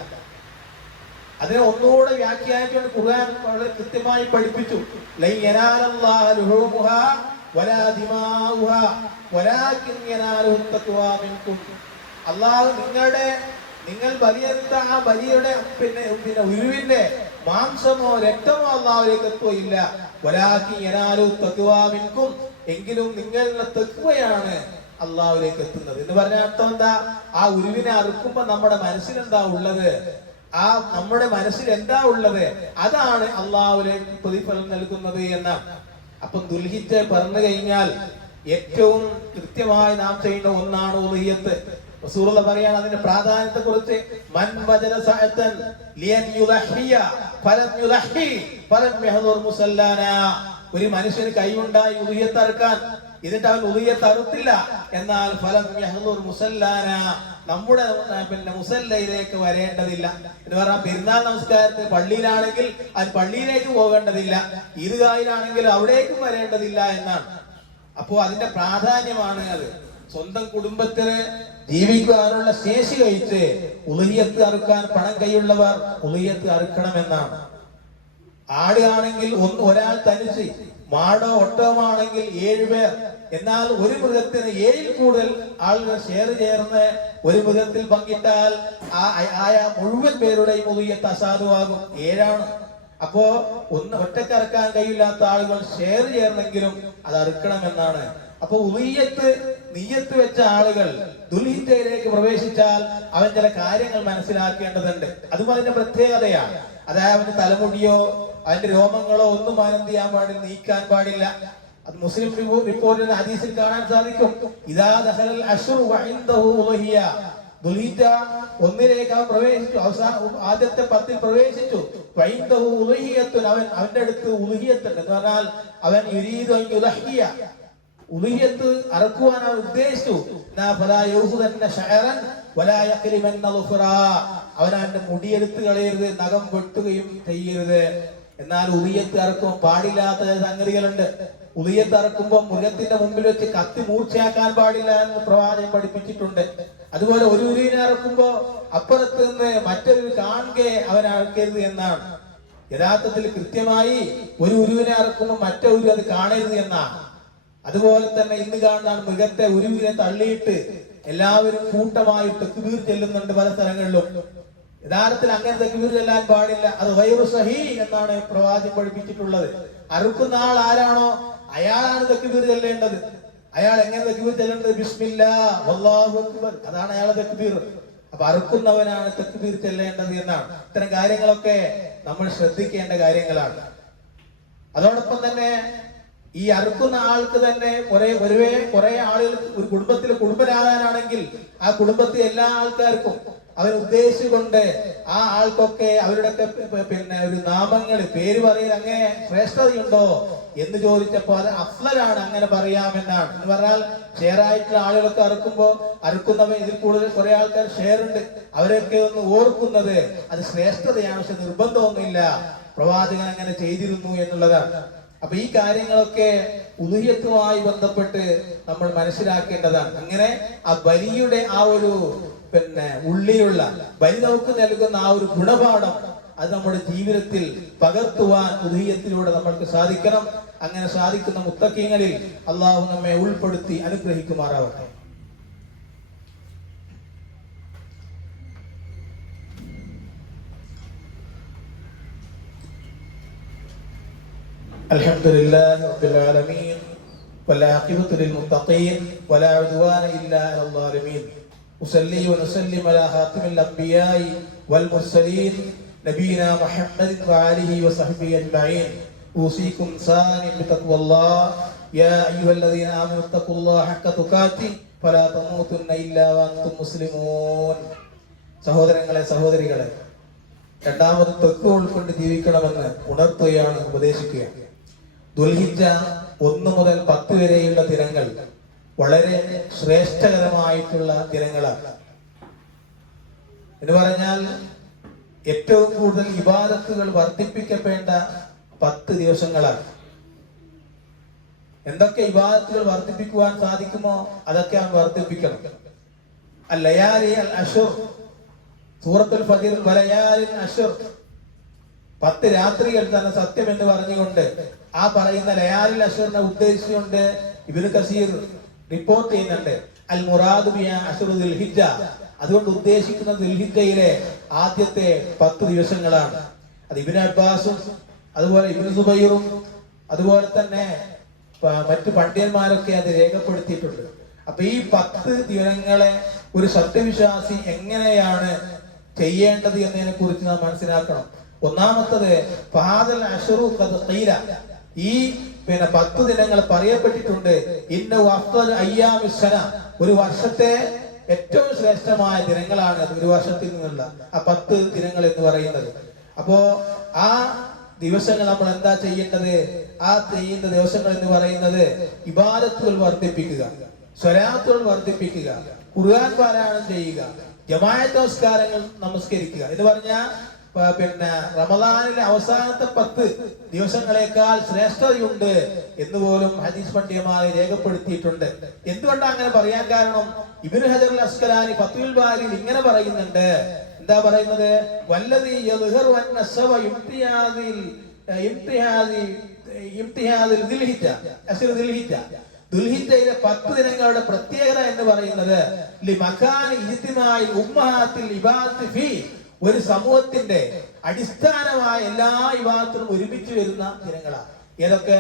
അതിനെ ഒന്നുകൂടെ വ്യാഖ്യാനിച്ചുകൊണ്ട് ഖുർആൻ വളരെ കൃത്യമായി പഠിപ്പിച്ചു. അള്ളാഹു നിങ്ങൾ ബലിയെടുത്ത ആ ബലിയുടെ ഉരുവിന്റെ മാംസമോ രക്തമോ അള്ളാഹുലേക്ക് എത്തുകയില്ല. എങ്കിലും നിങ്ങളുടെ തെക്കുവയാണ് അള്ളാഹുലേക്ക് എത്തുന്നത് എന്ന് പറഞ്ഞ അർത്ഥം എന്താ? ആ ഉരുവിനെ അറുക്കുമ്പോ നമ്മുടെ മനസ്സിലെന്താ ഉള്ളത്? ആ നമ്മുടെ മനസ്സിൽ എന്താ ഉള്ളത്? അതാണ് അള്ളാഹുവിലേക്ക് പ്രതിഫലം നൽകുന്നത് എന്ന. അപ്പം ദുൽഹിജ്ജ പറഞ്ഞു കഴിഞ്ഞാൽ ഏറ്റവും കൃത്യമായി നാം ചെയ്യുന്ന ഒന്നാണ് ഉളിയത്ത്. റസൂലുള്ളാഹി പറയാണ് അതിന്റെ പ്രാധാന്യത്തെ കുറിച്ച്, മൻ വജദ സഅതൻ ലിയൻ യുലഹിയ ഫലം യുലഹി ഫലം യഹ്ദുർ മുസല്ലാന. ഒരു മനുഷ്യന് കൈയുണ്ടായി ഉളിയത്ത് അറുക്കാൻ, എന്നിട്ട് അവൻ ഉളിയത്ത് അറുത്തില്ല, എന്നാൽ ഫലം യഹ്ദുർ മുസല്ലാന, നമ്മുടെ മുസല്ലയിലേക്ക് വരേണ്ടതില്ല എന്ന് പറഞ്ഞാൽ പെരുന്നാൾ നമസ്കാരത്തിന് പള്ളിയിലാണെങ്കിൽ അത് പള്ളിയിലേക്ക് പോകേണ്ടതില്ല, ഈദ്ഗാഹിലാണെങ്കിൽ അവിടേക്കും വരേണ്ടതില്ല എന്നാണ്. അപ്പോ അതിന്റെ പ്രാധാന്യമാണ് അത്. സ്വന്തം കുടുംബത്തിന് ജീവിക്കാനുള്ള ശേഷി കഴിച്ച് ഉളിയത്ത് അറുക്കാൻ പണം കൈയുള്ളവർ ഉളിയത്ത് അറുക്കണമെന്നാണ്. ആട് ആണെങ്കിൽ ഒരാൾ തനിച്ച്, മാടോ ഒട്ടകമാണെങ്കിൽ 7 പേർ. എന്നാൽ ഒരു മൃഗത്തിന് 7ൽ കൂടുതൽ ആളുകൾ ഷെയർ ചേർന്ന് ഒരു മൃഗത്തിൽ പങ്കിട്ടാൽ ആയ മുഴുവൻ പേരുടെയും ഉളിയത്ത് അസാധുവാകും. 7ആണ്. അപ്പോ ഒറ്റക്കറക്കാൻ കഴിയില്ലാത്ത ആളുകൾ ഷെയർ ചേർന്നെങ്കിലും അത് അറുക്കണമെന്നാണ്. അപ്പൊ ഉളിയത്ത് നിയ്യത്ത് വെച്ച ആളുകൾ ദുൽഹിജ്ജയിലേക്ക് പ്രവേശിച്ചാൽ അവൻ ചില കാര്യങ്ങൾ മനസ്സിലാക്കേണ്ടതുണ്ട്. അതും അതിന്റെ പ്രത്യേകതയാണ്. അതായത് അവന്റെ തലമുടിയോ അതിന്റെ രോമങ്ങളോ ഒന്നും അവൻ എന്ത് ചെയ്യാൻ പാടില്ല, നീക്കാൻ പാടില്ല. അത് മുസ്ലിം റിപ്പോർട്ടിൽ ഹദീസിൽ കാണാൻ സാധിക്കും. ഇദാ ദഖലൽ അശ്റു വഇൻദഹു ഉളിയ, ദുൽഹിജ്ജ 1ലേക്ക് അവൻ പ്രവേശിച്ചു, ആദ്യത്തെ 10ൽ പ്രവേശിച്ചു. വഇൻദഹു ഉളിയത്തുൻ, അവന്റെ അടുത്ത് ഉളിയത്തുണ്ട് എന്ന് പറഞ്ഞാൽ അവൻ യുരീദു അൻ യുലഹിയ, ഉളിയത്ത് അറക്കുവാൻ അവൻ ഉദ്ദേശിച്ചു. അവൻ അവന്റെ മുടിയെടുത്ത് കളയരുത്, നഖം വെട്ടുകയും ചെയ്യരുത്. എന്നാൽ ഉളിയത്ത് അറക്കുമ്പോൾ പാടില്ലാത്ത സംഗതികളുണ്ട്. ഉളിയത്ത് അറക്കുമ്പോൾ മൃഗത്തിന്റെ മുമ്പിൽ വെച്ച് കത്തി മൂർച്ചയാക്കാൻ പാടില്ല എന്ന് പ്രവാചകൻ പഠിപ്പിച്ചിട്ടുണ്ട്. അതുപോലെ ഒരു ഉരുവിനെ അറക്കുമ്പോ അപ്പുറത്ത് നിന്ന് മറ്റൊരു കാണുകെ അവൻ അറക്കരുത് എന്നാണ്. യഥാർത്ഥത്തിൽ കൃത്യമായി ഒരു ഉരുവിനെ അറക്കുമ്പോൾ മറ്റേ ഉരു അത് കാണരുത് എന്നാണ്. അതുപോലെ തന്നെ ഇന്ന് കാണുന്ന മൃഗത്തെ ഉരുവിനെ തള്ളിയിട്ട് എല്ലാവരും കൂട്ടമായി തക്ബീർ ചെല്ലുന്നുണ്ട് പല സ്ഥലങ്ങളിലും. യഥാർത്ഥത്തിൽ അങ്ങനെ തക്ബീർ ചെല്ലാൻ പാടില്ല. അത് ഗൈറു സഹീഹ് എന്നാണ് പ്രവാചകൻ പഠിപ്പിച്ചിട്ടുള്ളത്. അറുക്കുന്ന ആൾ ആരാണോ അയാളാണ് തക്ബീർ ചെല്ലേണ്ടത്. അയാൾ എങ്ങനെ തക്ബീർ ചെല്ലേണ്ടത്? ബിസ്മില്ലാഹ് വല്ലാഹു അക്ബർ, അതാണ് അയാളെ തക്ബീർ. അപ്പൊ അറുക്കുന്നവനാണ് തക്ബീർ ചെല്ലേണ്ടത് എന്നാണ്. ഇത്തരം കാര്യങ്ങളൊക്കെ നമ്മൾ ശ്രദ്ധിക്കേണ്ട കാര്യങ്ങളാണ്. അതോടൊപ്പം തന്നെ ഈ അറുക്കുന്ന ആൾക്ക് തന്നെ കുറെ ആളുകൾ ഒരു കുടുംബത്തിൽ കുടുംബരാധാനാണെങ്കിൽ ആ കുടുംബത്തിൽ എല്ലാ ആൾക്കാർക്കും അവൻ ഉദ്ദേശിച്ചുകൊണ്ട് ആ ആൾക്കൊക്കെ അവരുടെ പിന്നെ ഒരു നാമങ്ങൾ പേര് പറയൽ അങ്ങനെ ശ്രേഷ്ഠതയുണ്ടോ എന്ന് ചോദിച്ചപ്പോ അത് അഫ്ളലാണ്, അങ്ങനെ പറയാമെന്നാണ്. എന്ന് പറഞ്ഞാൽ ഷെയർ ആയിട്ടുള്ള ആളുകളൊക്കെ അറുക്കുന്നവൻ ഇതിൽ കൂടുതൽ കുറെ ആൾക്കാർ ഷെയർ ഉണ്ട്, അവരൊക്കെ ഒന്ന് ഓർക്കുന്നത് അത് ശ്രേഷ്ഠതയാണ്, പക്ഷെ നിർബന്ധമൊന്നുമില്ല, പ്രവാചകൻ അങ്ങനെ ചെയ്തിരുന്നു എന്നുള്ളതാണ്. അപ്പൊ ഈ കാര്യങ്ങളൊക്കെ ഉദുഹിയത്തുമായി ബന്ധപ്പെട്ട് നമ്മൾ മനസ്സിലാക്കേണ്ടതാണ്. അങ്ങനെ ആ ബലിയുടെ ആ ഒരു പിന്നെ ഉള്ളിലുള്ള ബലി നമുക്ക് നൽകുന്ന ആ ഒരു ഗുണപാഠം അത് നമ്മുടെ ജീവിതത്തിൽ പകർത്തുവാൻ ഉദുഹിയത്തിലൂടെ നമ്മൾക്ക് സാധിക്കണം. അങ്ങനെ സാധിക്കുന്ന മുത്തഖീങ്ങളിൽ അള്ളാഹു നമ്മെ ഉൾപ്പെടുത്തി അനുഗ്രഹിക്കുമാറാവട്ടെ. الحمدلله رب العالمين والعاقبة للمتقين ولا عدوان إلا على الظالمين. أصلي ونسلم على خاتم الأنبياء والمرسلين نبينا محمد وآله وصحبه أجمعين. أوصيكم ثانيا بتقوى الله يا أيها الذين آمنوا اتقوا الله حق تقاته فلا تموتن إلا وأنتم مسلمون. സഹോദരങ്ങളെ സഹോദരികളെ, രണ്ടാമത് തെക്ക് ഉൾക്കൊണ്ട് ജീവിക്കണമെന്ന് ഉണർത്തുകയാണ്, ഉപദേശിക്കുകയാണ്. ദുൽഹിജ്ജ 1 മുതൽ 10 വരെയുള്ള ദിനങ്ങൾ വളരെ ശ്രേഷ്ഠകരമായിട്ടുള്ള ദിനങ്ങളാണ്. എന്ന് പറഞ്ഞാൽ ഏറ്റവും കൂടുതൽ ഇബാദത്തുകൾ വർദ്ധിപ്പിക്കപ്പെടേണ്ട 10 ദിവസങ്ങളാണ്. എന്തൊക്കെ ഇബാദത്തുകൾ വർദ്ധിപ്പിക്കുവാൻ സാധിക്കുമോ അതൊക്കെ അവൻ വർദ്ധിപ്പിക്കണം. അൽ-ലയാലി അൽ-അശ്ർ, സൂറത്തുൽ ഫജ്ർ, വലയാലിൻ അശ്ർ, 10 രാത്രികൾ തന്നെ സത്യം എന്ന് പറഞ്ഞുകൊണ്ട് ആ പറയുന്ന ലയാലിൽ അശ്റിനെ ഉദ്ദേശിച്ചുകൊണ്ട് ഇബ്നു കസീർ റിപ്പോർട്ട് ചെയ്യുന്നുണ്ട് അൽ മുറാദു ബി അശ്റു ദുൽഹിജ്ജ, അതുകൊണ്ട് ഉദ്ദേശിക്കുന്ന ദുൽഹിജ്ജയിലെ ആദ്യത്തെ 10 ദിവസങ്ങളാണ്. അത് ഇബ്നു അബ്ബാസും അതുപോലെ ഇബ്നു സുബൈറും അതുപോലെ തന്നെ മറ്റു പണ്ഡിതന്മാരൊക്കെ അത് രേഖപ്പെടുത്തിയിട്ടുണ്ട്. അപ്പൊ ഈ 10 ദിനങ്ങളെ ഒരു സത്യവിശ്വാസി എങ്ങനെയാണ് ചെയ്യേണ്ടത് എന്നതിനെ കുറിച്ച് നാം മനസ്സിലാക്കണം. ഒന്നാമത്തത് ഫഹാദൽ അശ്റു ഖദ് ഖീല, ഈ 10 ദിനങ്ങൾ പറയപ്പെട്ടിട്ടുണ്ട്. ഇന്ന അഫ്ളൽ അയ്യാമിസ് സന, ഒരു വർഷത്തെ ഏറ്റവും ശ്രേഷ്ഠമായ ദിനങ്ങളാണ് അത്, ഒരു വർഷത്തിൽ നിന്നുള്ള ആ 10 ദിനങ്ങൾ എന്ന് പറയുന്നത്. അപ്പോ ആ ദിവസങ്ങൾ നമ്മൾ എന്താ ചെയ്യേണ്ടത്? ആ ചെയ്യുന്ന ദിവസങ്ങൾ എന്ന് പറയുന്നത് ഇബാദത്തുകൾ വർദ്ധിപ്പിക്കുക, സ്വലാത്തുകൾ വർദ്ധിപ്പിക്കുക, ഖുർആൻ പാരായണം ചെയ്യുക, ജമാഅത്ത് നമസ്കാരങ്ങൾ നമസ്കരിക്കുക. എന്ന് പറഞ്ഞാൽ റമദാനിലെ അവസാനത്തെ 10 ദിവസങ്ങളെക്കാൾ ശ്രേഷ്ഠതയുണ്ട് എന്ന് പോലും ഹദീസ് പണ്ഡിതന്മാർ രേഖപ്പെടുത്തിയിട്ടുണ്ട്. എന്തുകൊണ്ടാണ് അങ്ങനെ പറയാൻ കാരണം? ഇബ്നു ഹജർ അൽ അസ്ഖലാനി ഫത്ഹുൽ ബാരിയിൽ ഇങ്ങനെ പറയുന്നുണ്ട്. എന്താ പറയുന്നത്? വല്ലദീ യദ്ഹറു അന്ന സവ ഇംതിഹാദിൽ ദുൽഹിജ്ജ, അശ്റു ദുൽഹിജ്ജ, ദുൽഹിജ്ജയിലെ 10 ദിനങ്ങളുടെ പ്രത്യേകത എന്ന് പറയുന്നത് ലിമകാനി ഇജ്തിമാഇൽ ഉമ്മഹാത്തിൽ ഇബാദത്തി ഫീ, ഒരു സമൂഹത്തിന്റെ അടിസ്ഥാനമായ എല്ലാ ഇബാദത്തും ഒരുമിച്ച് വരുന്ന ദിനങ്ങളാണ്. ഏതൊക്കെ?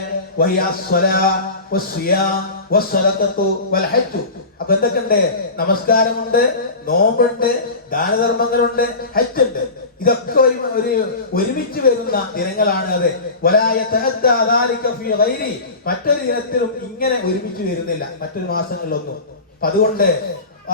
അപ്പൊ എന്തൊക്കെയുണ്ട്? നമസ്കാരമുണ്ട്, നോമ്പുണ്ട്, ദാനധർമ്മങ്ങളുണ്ട്, ഹജ്ജ് ഉണ്ട്. ഇതൊക്കെ ഒരുമിച്ച് വരുന്ന ദിനങ്ങളാണ് അത്. മറ്റൊരു ദിനത്തിലും ഇങ്ങനെ ഒരുമിച്ച് വരുന്നില്ല, മറ്റൊരു മാസങ്ങളിലൊന്നും. അപ്പൊ അതുകൊണ്ട്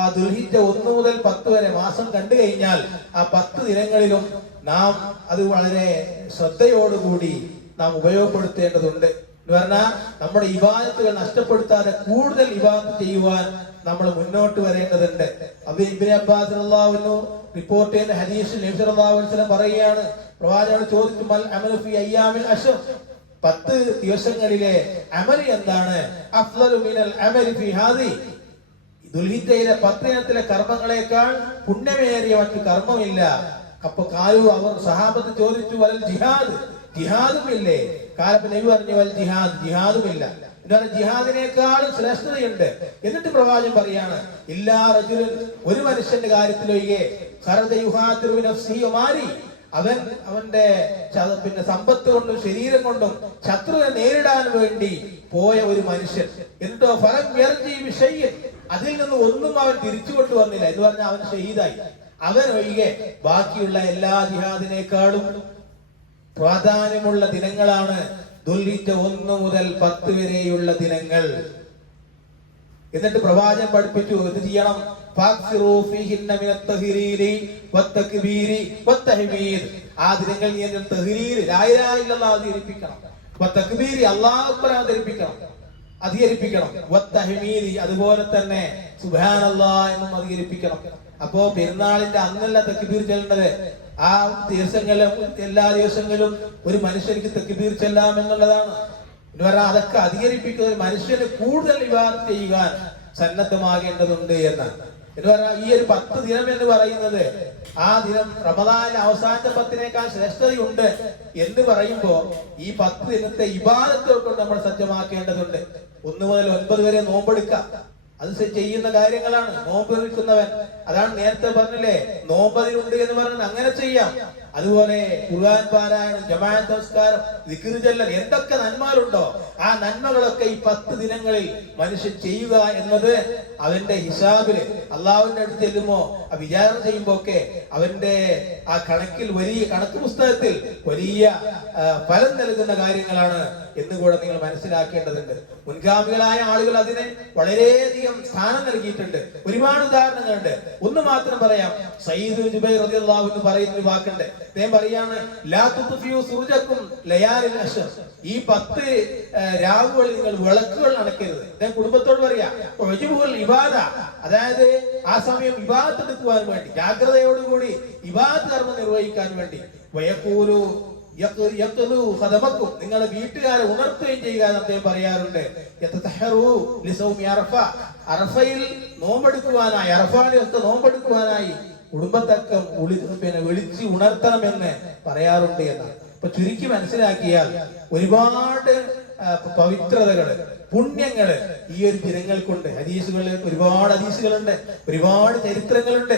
ആ ദുൽഹിജ്ജ 1 മുതൽ 10 വരെ മാസം കണ്ടു കഴിഞ്ഞാൽ ആ 10 ദിനങ്ങളിലും നാം അത് വളരെ ശ്രദ്ധയോടുകൂടി നാം ഉപയോഗപ്പെടുത്തേണ്ടതുണ്ട്. എന്ന് പറഞ്ഞാൽ നമ്മുടെ ഇബാദത്തുകൾ നഷ്ടപ്പെടുത്താതെ കൂടുതൽ ഇബാദത്ത് ചെയ്യുവാൻ നമ്മൾ മുന്നോട്ട് വരേണ്ടതുണ്ട്. അബൂ ഇബ്നു അബ്ബാസ് റളിയല്ലാഹു അൻഹു റിപ്പോർട്ട് ചെയ്യുന്ന ഹദീസിൽ നബി സല്ലല്ലാഹു അലൈഹി വസല്ലം പറയുകയാണ്, പ്രവാചകൻ ചോദിച്ചു, മൽ അമലു ഫീ അയ്യാമിൽ അശ്ർ, 10 ദിവസങ്ങളിലെ അമൽ എന്താണ്? അഫ്ളലു മിനൽ അമലി ഫീ ഹാദി, ദുൽഹിജ്ജയിലെ 10 ദിനത്തിലെ കർമ്മങ്ങളെക്കാൾ പുണ്യമേറിയ മറ്റു കർമ്മമില്ല. അപ്പൊ അവർ സഹാബത്ത് ചോദിച്ചു, വൽ ജിഹാദ്, ജിഹാദും ഇല്ലേ? കാലത്ത് നബി പറഞ്ഞു, വൽ ജിഹാദ്, ജിഹാദുമില്ല. എന്നാൽ ജിഹാദിനേക്കാളും ശ്രേഷ്ഠതയുണ്ട്. എന്നിട്ട് പ്രവാചകൻ പറയാണ്, ഇല്ലാ റജുലുൻ, ഒരു മനുഷ്യന്റെ കാര്യത്തിലൊഴികെ ഖറജ യുഹാദിറു നഫ്സിഹി വമാലി, അവന്റെ സമ്പത്ത് കൊണ്ടും ശരീരം കൊണ്ടും ശത്രുവിനെ നേരിടാൻ വേണ്ടി പോയ ഒരു മനുഷ്യൻ, എന്നിട്ടോ ഫലം യർജി ബിശൈഇൻ, അതിൽ നിന്ന് ഒന്നും അവൻ തിരിച്ചു കൊണ്ടുവന്നില്ല. എന്ന് പറഞ്ഞാൽ അവൻ ഷഹീദായി. അവൻ ഒഴികെ ബാക്കിയുള്ള എല്ലാ ജിഹാദിനേക്കാളും പ്രാധാന്യമുള്ള ദിനങ്ങളാണ് ദുൽഹിജ്ജ 1 മുതൽ 10 വരെയുള്ള ദിനങ്ങൾ. എന്നിട്ട് പ്രവാചകൻ പഠിപ്പിച്ചു, ഇത് ചെയ്യണം. ഫാക്സിറൂ ഫീഹിന്ന മിനത് തഹ്ലീലി വത്തക്ബീരി വത്തഹ്മീദ്. ആ ദിനങ്ങളിൽ നീ തഹ്ലീൽ ലാ ഇലാഹ ഇല്ലല്ലാഹ് അധികരിപ്പിക്കണം, വത്തക്ബീരി അല്ലാഹു അക്ബർ അധികരിപ്പിക്കണം, വത്തഹ്മീദി അതുപോലെ തന്നെ സുബ്ഹാനല്ലാഹ് എന്നും അധികരിപ്പിക്കണം. അപ്പോ പെരുന്നാളിന്റെ അന്നല്ല തക്ബീർ ചൊല്ലേണ്ടത്. ആ ദിവസങ്ങളിലും എല്ലാ ദിവസങ്ങളിലും ഒരു മനുഷ്യർക്ക് തക്ബീർ ചെല്ലാം എന്നുള്ളതാണ്. എന്ന് പറഞ്ഞാൽ അതൊക്കെ അധികരിപ്പിക്കുന്ന ഒരു മനുഷ്യന് കൂടുതൽ ഇബാദത്ത് ചെയ്യുവാൻ സന്നദ്ധമാകേണ്ടതുണ്ട് എന്നാണ്. എന്ന് പറഞ്ഞാൽ ഈ ഒരു 10 ദിനം എന്ന് പറയുന്നത് ആ ദിനം റമദാനിലെ അവസാനത്തെ 10-നേക്കാൾ ശ്രേഷ്ഠതയുണ്ട് എന്ന് പറയുമ്പോ ഈ 10 ദിനത്തെ ഇബാദത്തുകൾ കൊണ്ട് നമ്മൾ സജ്ജമാക്കേണ്ടതുണ്ട്. 1 മുതൽ 9 വരെ നോമ്പെടുക്കാം. അത് ചെയ്യുന്ന കാര്യങ്ങളാണ്. നോമ്പ് നിൽക്കുന്നവൻ, അതാണ് നേരത്തെ പറഞ്ഞില്ലേ, നോമ്പതിനുണ്ട് എന്ന് പറഞ്ഞാൽ അങ്ങനെ ചെയ്യാം. അതുപോലെ ഖുർആൻ പാരായണം, ജമാഅത്ത് നമസ്കാരം, ദിക്ർ ചൊല്ലൽ, എന്തൊക്കെ നന്മകളുണ്ടോ ആ നന്മകളൊക്കെ ഈ 10 ദിനങ്ങളിൽ മനുഷ്യൻ ചെയ്യുക എന്നത് അവന്റെ ഹിസാബില് അള്ളാഹുവിന്റെ അടുത്ത് ചെല്ലുമ്പോ ആ വിചാരണ ചെയ്യുമ്പോ ഒക്കെ അവന്റെ ആ കണക്കിൽ വലിയ കണക്ക് പുസ്തകത്തിൽ വലിയ ഫലം നൽകുന്ന കാര്യങ്ങളാണ് എന്നുകൂടെ നിങ്ങൾ മനസ്സിലാക്കേണ്ടതുണ്ട്. മുൻഗാമികളായ ആളുകൾ അതിന് വളരെയധികം സ്ഥാനം നൽകിയിട്ടുണ്ട്. ഒരുപാട് ഉദാഹരണങ്ങളുണ്ട്. ഒന്ന് മാത്രം പറയാം. സയ്യിദ് ജുബൈർ റളിയല്ലാഹു അൻഹു പറയുന്ന ഒരു വാക്കുണ്ട്. അദ്ദേഹം പറയാണ്, ലാ തുത്ഫിയു സുർജക്കും ലയാലിൽ അശ്ർ. ഈ 10 രാവുകളിൽ നിങ്ങൾ വിളക്കുകൾ അണക്കരുത്. അദ്ദേഹം കുടുംബത്തോട് പറയാ, ഇബാദ, അതായത് ആ സമയം ഇബാദത്ത് എടുക്കുവാൻ വേണ്ടി, ജാഗ്രതയോടുകൂടി ഇബാദത്ത് കർമ്മം നിർവഹിക്കാൻ വേണ്ടി, വയഖൂലു നിങ്ങളുടെ വീട്ടുകാരെ ഉണർത്തുകയും ചെയ്യുക എന്ന് അദ്ദേഹം പറയാറുണ്ട്. അറഫയിൽ നോമ്പെടുക്കുവാനായി, അറഫാന്റെ നോമ്പെടുക്കുവാനായി കുടുംബത്തക്കം വിളിച്ച് ഉണർത്തണമെന്ന് പറയാറുണ്ട് എന്നാണ്. അപ്പൊ ചുരുക്കി മനസ്സിലാക്കിയാൽ ഒരുപാട് പവിത്രതകള്, പുണ്യങ്ങള് ഈ ഒരു ദിനങ്ങൾക്കുണ്ട്. ഹദീസുകളിൽ ഒരുപാട് ഹദീസുകളുണ്ട്, ഒരുപാട് ചരിത്രങ്ങളുണ്ട്.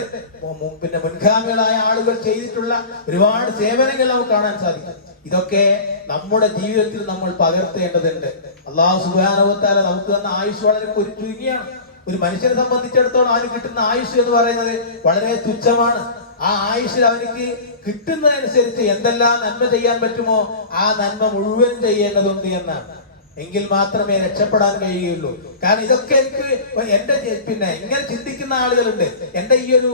പിന്നെ മുൻഗാമികളായ ആളുകൾ ചെയ്തിട്ടുള്ള ഒരുപാട് സേവനങ്ങൾ നമുക്ക് കാണാൻ സാധിക്കും. ഇതൊക്കെ നമ്മുടെ ജീവിതത്തിൽ നമ്മൾ പകർത്തേണ്ടതുണ്ട്. അല്ലാഹു സുബ്ഹാനഹു വ തആല നമുക്ക് തന്ന ആയുസ് വളരെ ചുരുങ്ങിയാണ്. ഒരു മനുഷ്യനെ സംബന്ധിച്ചിടത്തോളം അവന് കിട്ടുന്ന ആയുസ് എന്ന് പറയുന്നത് വളരെ തുച്ഛമാണ്. ആ ആയുസ്സിൽ അവനിക്ക് കിട്ടുന്നതനുസരിച്ച് എന്തെല്ലാം നന്മ ചെയ്യാൻ പറ്റുമോ ആ നന്മ മുഴുവൻ ചെയ്യേണ്ടതുണ്ട് എന്നാണ്. എങ്കിൽ മാത്രമേ രക്ഷപ്പെടാൻ കഴിയുകയുള്ളൂ. കാരണം ഇതൊക്കെ എനിക്ക് എന്റെ ഇങ്ങനെ ചിന്തിക്കുന്ന ആളുകളുണ്ട്. എന്റെ ഈ ഒരു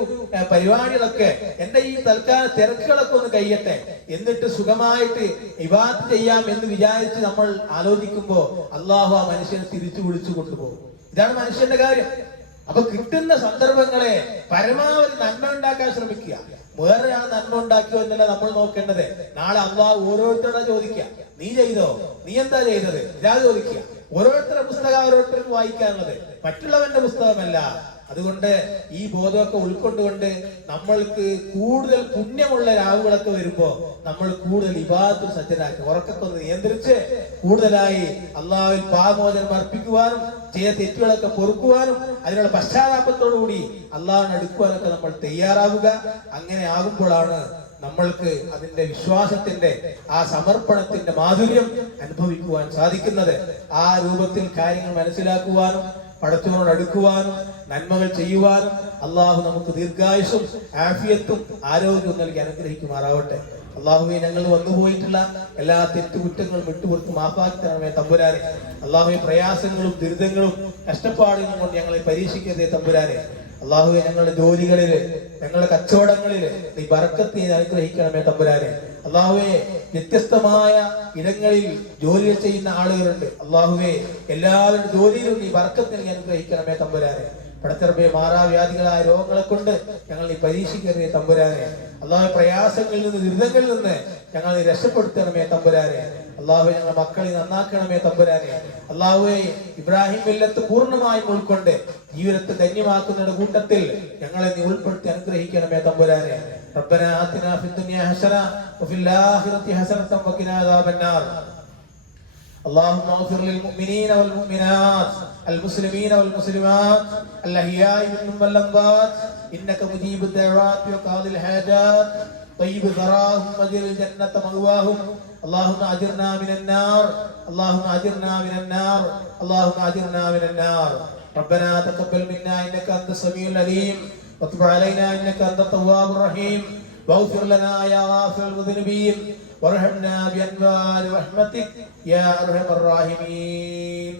പരിപാടികളൊക്കെ, എന്റെ ഈ തൽക്കാല തിരക്കുകളൊക്കെ ഒന്ന് കഴിയട്ടെ, എന്നിട്ട് സുഖമായിട്ട് ഇബാദത്ത് ചെയ്യാം എന്ന് വിചാരിച്ച് നമ്മൾ ആലോചിക്കുമ്പോ അള്ളാഹു ആ മനുഷ്യനെ തിരിച്ചു വിളിച്ചു കൊണ്ടുപോകും. ഇതാണ് മനുഷ്യന്റെ കാര്യം. അപ്പൊ കിട്ടുന്ന സന്ദർഭങ്ങളെ പരമാവധി നന്മ ഉണ്ടാക്കാൻ ശ്രമിക്കുക. വേറൊരാൾ നന്മ ഉണ്ടാക്കിയോ എന്നല്ല നമ്മൾ നോക്കേണ്ടത്. നാളെ അള്ളാഹു ഓരോരുത്തരോട് ചോദിക്കുക, നീ ചെയ്തോ, നീ എന്താ ചെയ്തത്, ഇതാ ചോദിക്കുക. ഓരോരുത്തരുടെ പുസ്തകം ഓരോരുത്തർക്ക് വായിക്കാനുള്ളത്, മറ്റുള്ളവന്റെ പുസ്തകമല്ല. അതുകൊണ്ട് ഈ ബോധമൊക്കെ ഉൾക്കൊണ്ടുകൊണ്ട് നമ്മൾക്ക് കൂടുതൽ പുണ്യമുള്ള രാവുകളൊക്കെ വരുമ്പോ നമ്മൾ കൂടുതൽ ഇബാദത്ത് സജ്ജരാക്കി, ഉറക്കത്തെ ഒന്ന് നിയന്ത്രിച്ച് കൂടുതലായി അള്ളാഹുവിൽ പാപമോചനം അർപ്പിക്കുവാനും ചെയ്ത തെറ്റുകളൊക്കെ പൊറുക്കുവാനും അതിനുള്ള പശ്ചാത്താപത്തോടുകൂടി അള്ളാഹുവിനെ അടുക്കുവാനൊക്കെ നമ്മൾ തയ്യാറാവുക. അങ്ങനെ ആകുമ്പോഴാണ് നമ്മൾക്ക് അതിന്റെ വിശ്വാസത്തിന്റെ ആ സമർപ്പണത്തിന്റെ മാധുര്യം അനുഭവിക്കുവാൻ സാധിക്കുന്നത്. ആ രൂപത്തിൽ കാര്യങ്ങൾ മനസ്സിലാക്കുവാനും പടച്ചവനോട് അടുക്കുവാനും നന്മകൾ ചെയ്യുവാനും അള്ളാഹു നമുക്ക് ദീർഘായുസ്സും ആഫിയത്തും ആരോഗ്യവും നൽകി അനുഗ്രഹിക്കുമാറാവട്ടെ. അള്ളാഹുവെ, ഞങ്ങൾ വന്നുപോയിട്ടുള്ള എല്ലാ തെറ്റുകുറ്റങ്ങളും വിട്ടുപുറത്ത് മാഫാക്കി തരണമേ തമ്പുരാനെ. അള്ളാഹുവെ, പ്രയാസങ്ങളും ദുരിതങ്ങളും കഷ്ടപ്പാടുകളും കൊണ്ട് ഞങ്ങളെ പരീക്ഷിക്കരുതേ തമ്പുരാനെ. അള്ളാഹുവെ, ഞങ്ങളുടെ ജോലികളില്, ഞങ്ങളുടെ കച്ചവടങ്ങളില് നീ ബറക്കത്ത് അനുഗ്രഹിക്കണമേ തമ്പുരാനെ. അള്ളാഹുവെ, വ്യത്യസ്തമായ ഇടങ്ങളിൽ ജോലികൾ ചെയ്യുന്ന ആളുകളുണ്ട്. അള്ളാഹുവെ, എല്ലാവരുടെ ജോലിയിലും നീ ബറക്കത്ത് നൽകി അനുഗ്രഹിക്കണമേ തമ്പുരാനെ. പടച്ചറബേ, മാറാവ്യാധികളായ രോഗങ്ങളെ കൊണ്ട് ഞങ്ങൾ നീ പരീക്ഷിക്കരുതേ തമ്പുരാനെ. അള്ളാഹു, പ്രയാസങ്ങളിൽ നിന്ന് ദുരിതങ്ങളിൽ നിന്ന് ഞങ്ങൾ നീ രക്ഷപ്പെടുത്തണമേ തമ്പുരാനെ. അള്ളാഹുവെ, ഞങ്ങളുടെ മക്കളെ നന്നാക്കണമേ തമ്പുരാനെ. അള്ളാഹുവെ, ഇബ്രാഹിം മില്ലത്ത് പൂർണ്ണമായും ഉൾക്കൊണ്ട് ജീവിതത്തെ ധന്യമാക്കുന്നതിന്റെ കൂട്ടത്തിൽ ഞങ്ങളെ നീ ഉൾപ്പെടുത്തി അനുഗ്രഹിക്കണമേ തമ്പുരാനെ. ربنا آتنا في الدنيا حسنة وفي الآخرة حسنة وقنا عذاب النار. اللهم اغفر للمؤمنين والمؤمنات المسلمين والمسلمات الأحياء منهم والأموات إنك مجيب الدعوات وقاضي الحاجات طيب ثراهم وادخل الجنة مأواهم. اللهم أجرنا من النار، اللهم أجرنا من النار، اللهم أجرنا من النار. ربنا تقبل منا إنك أنت السميع العليم وتب علينا إنك أنت التواب الرحيم واغفر لنا يا غافر المذنبين وارحمنا بأنوار رحمتك يا أرحم الراحمين.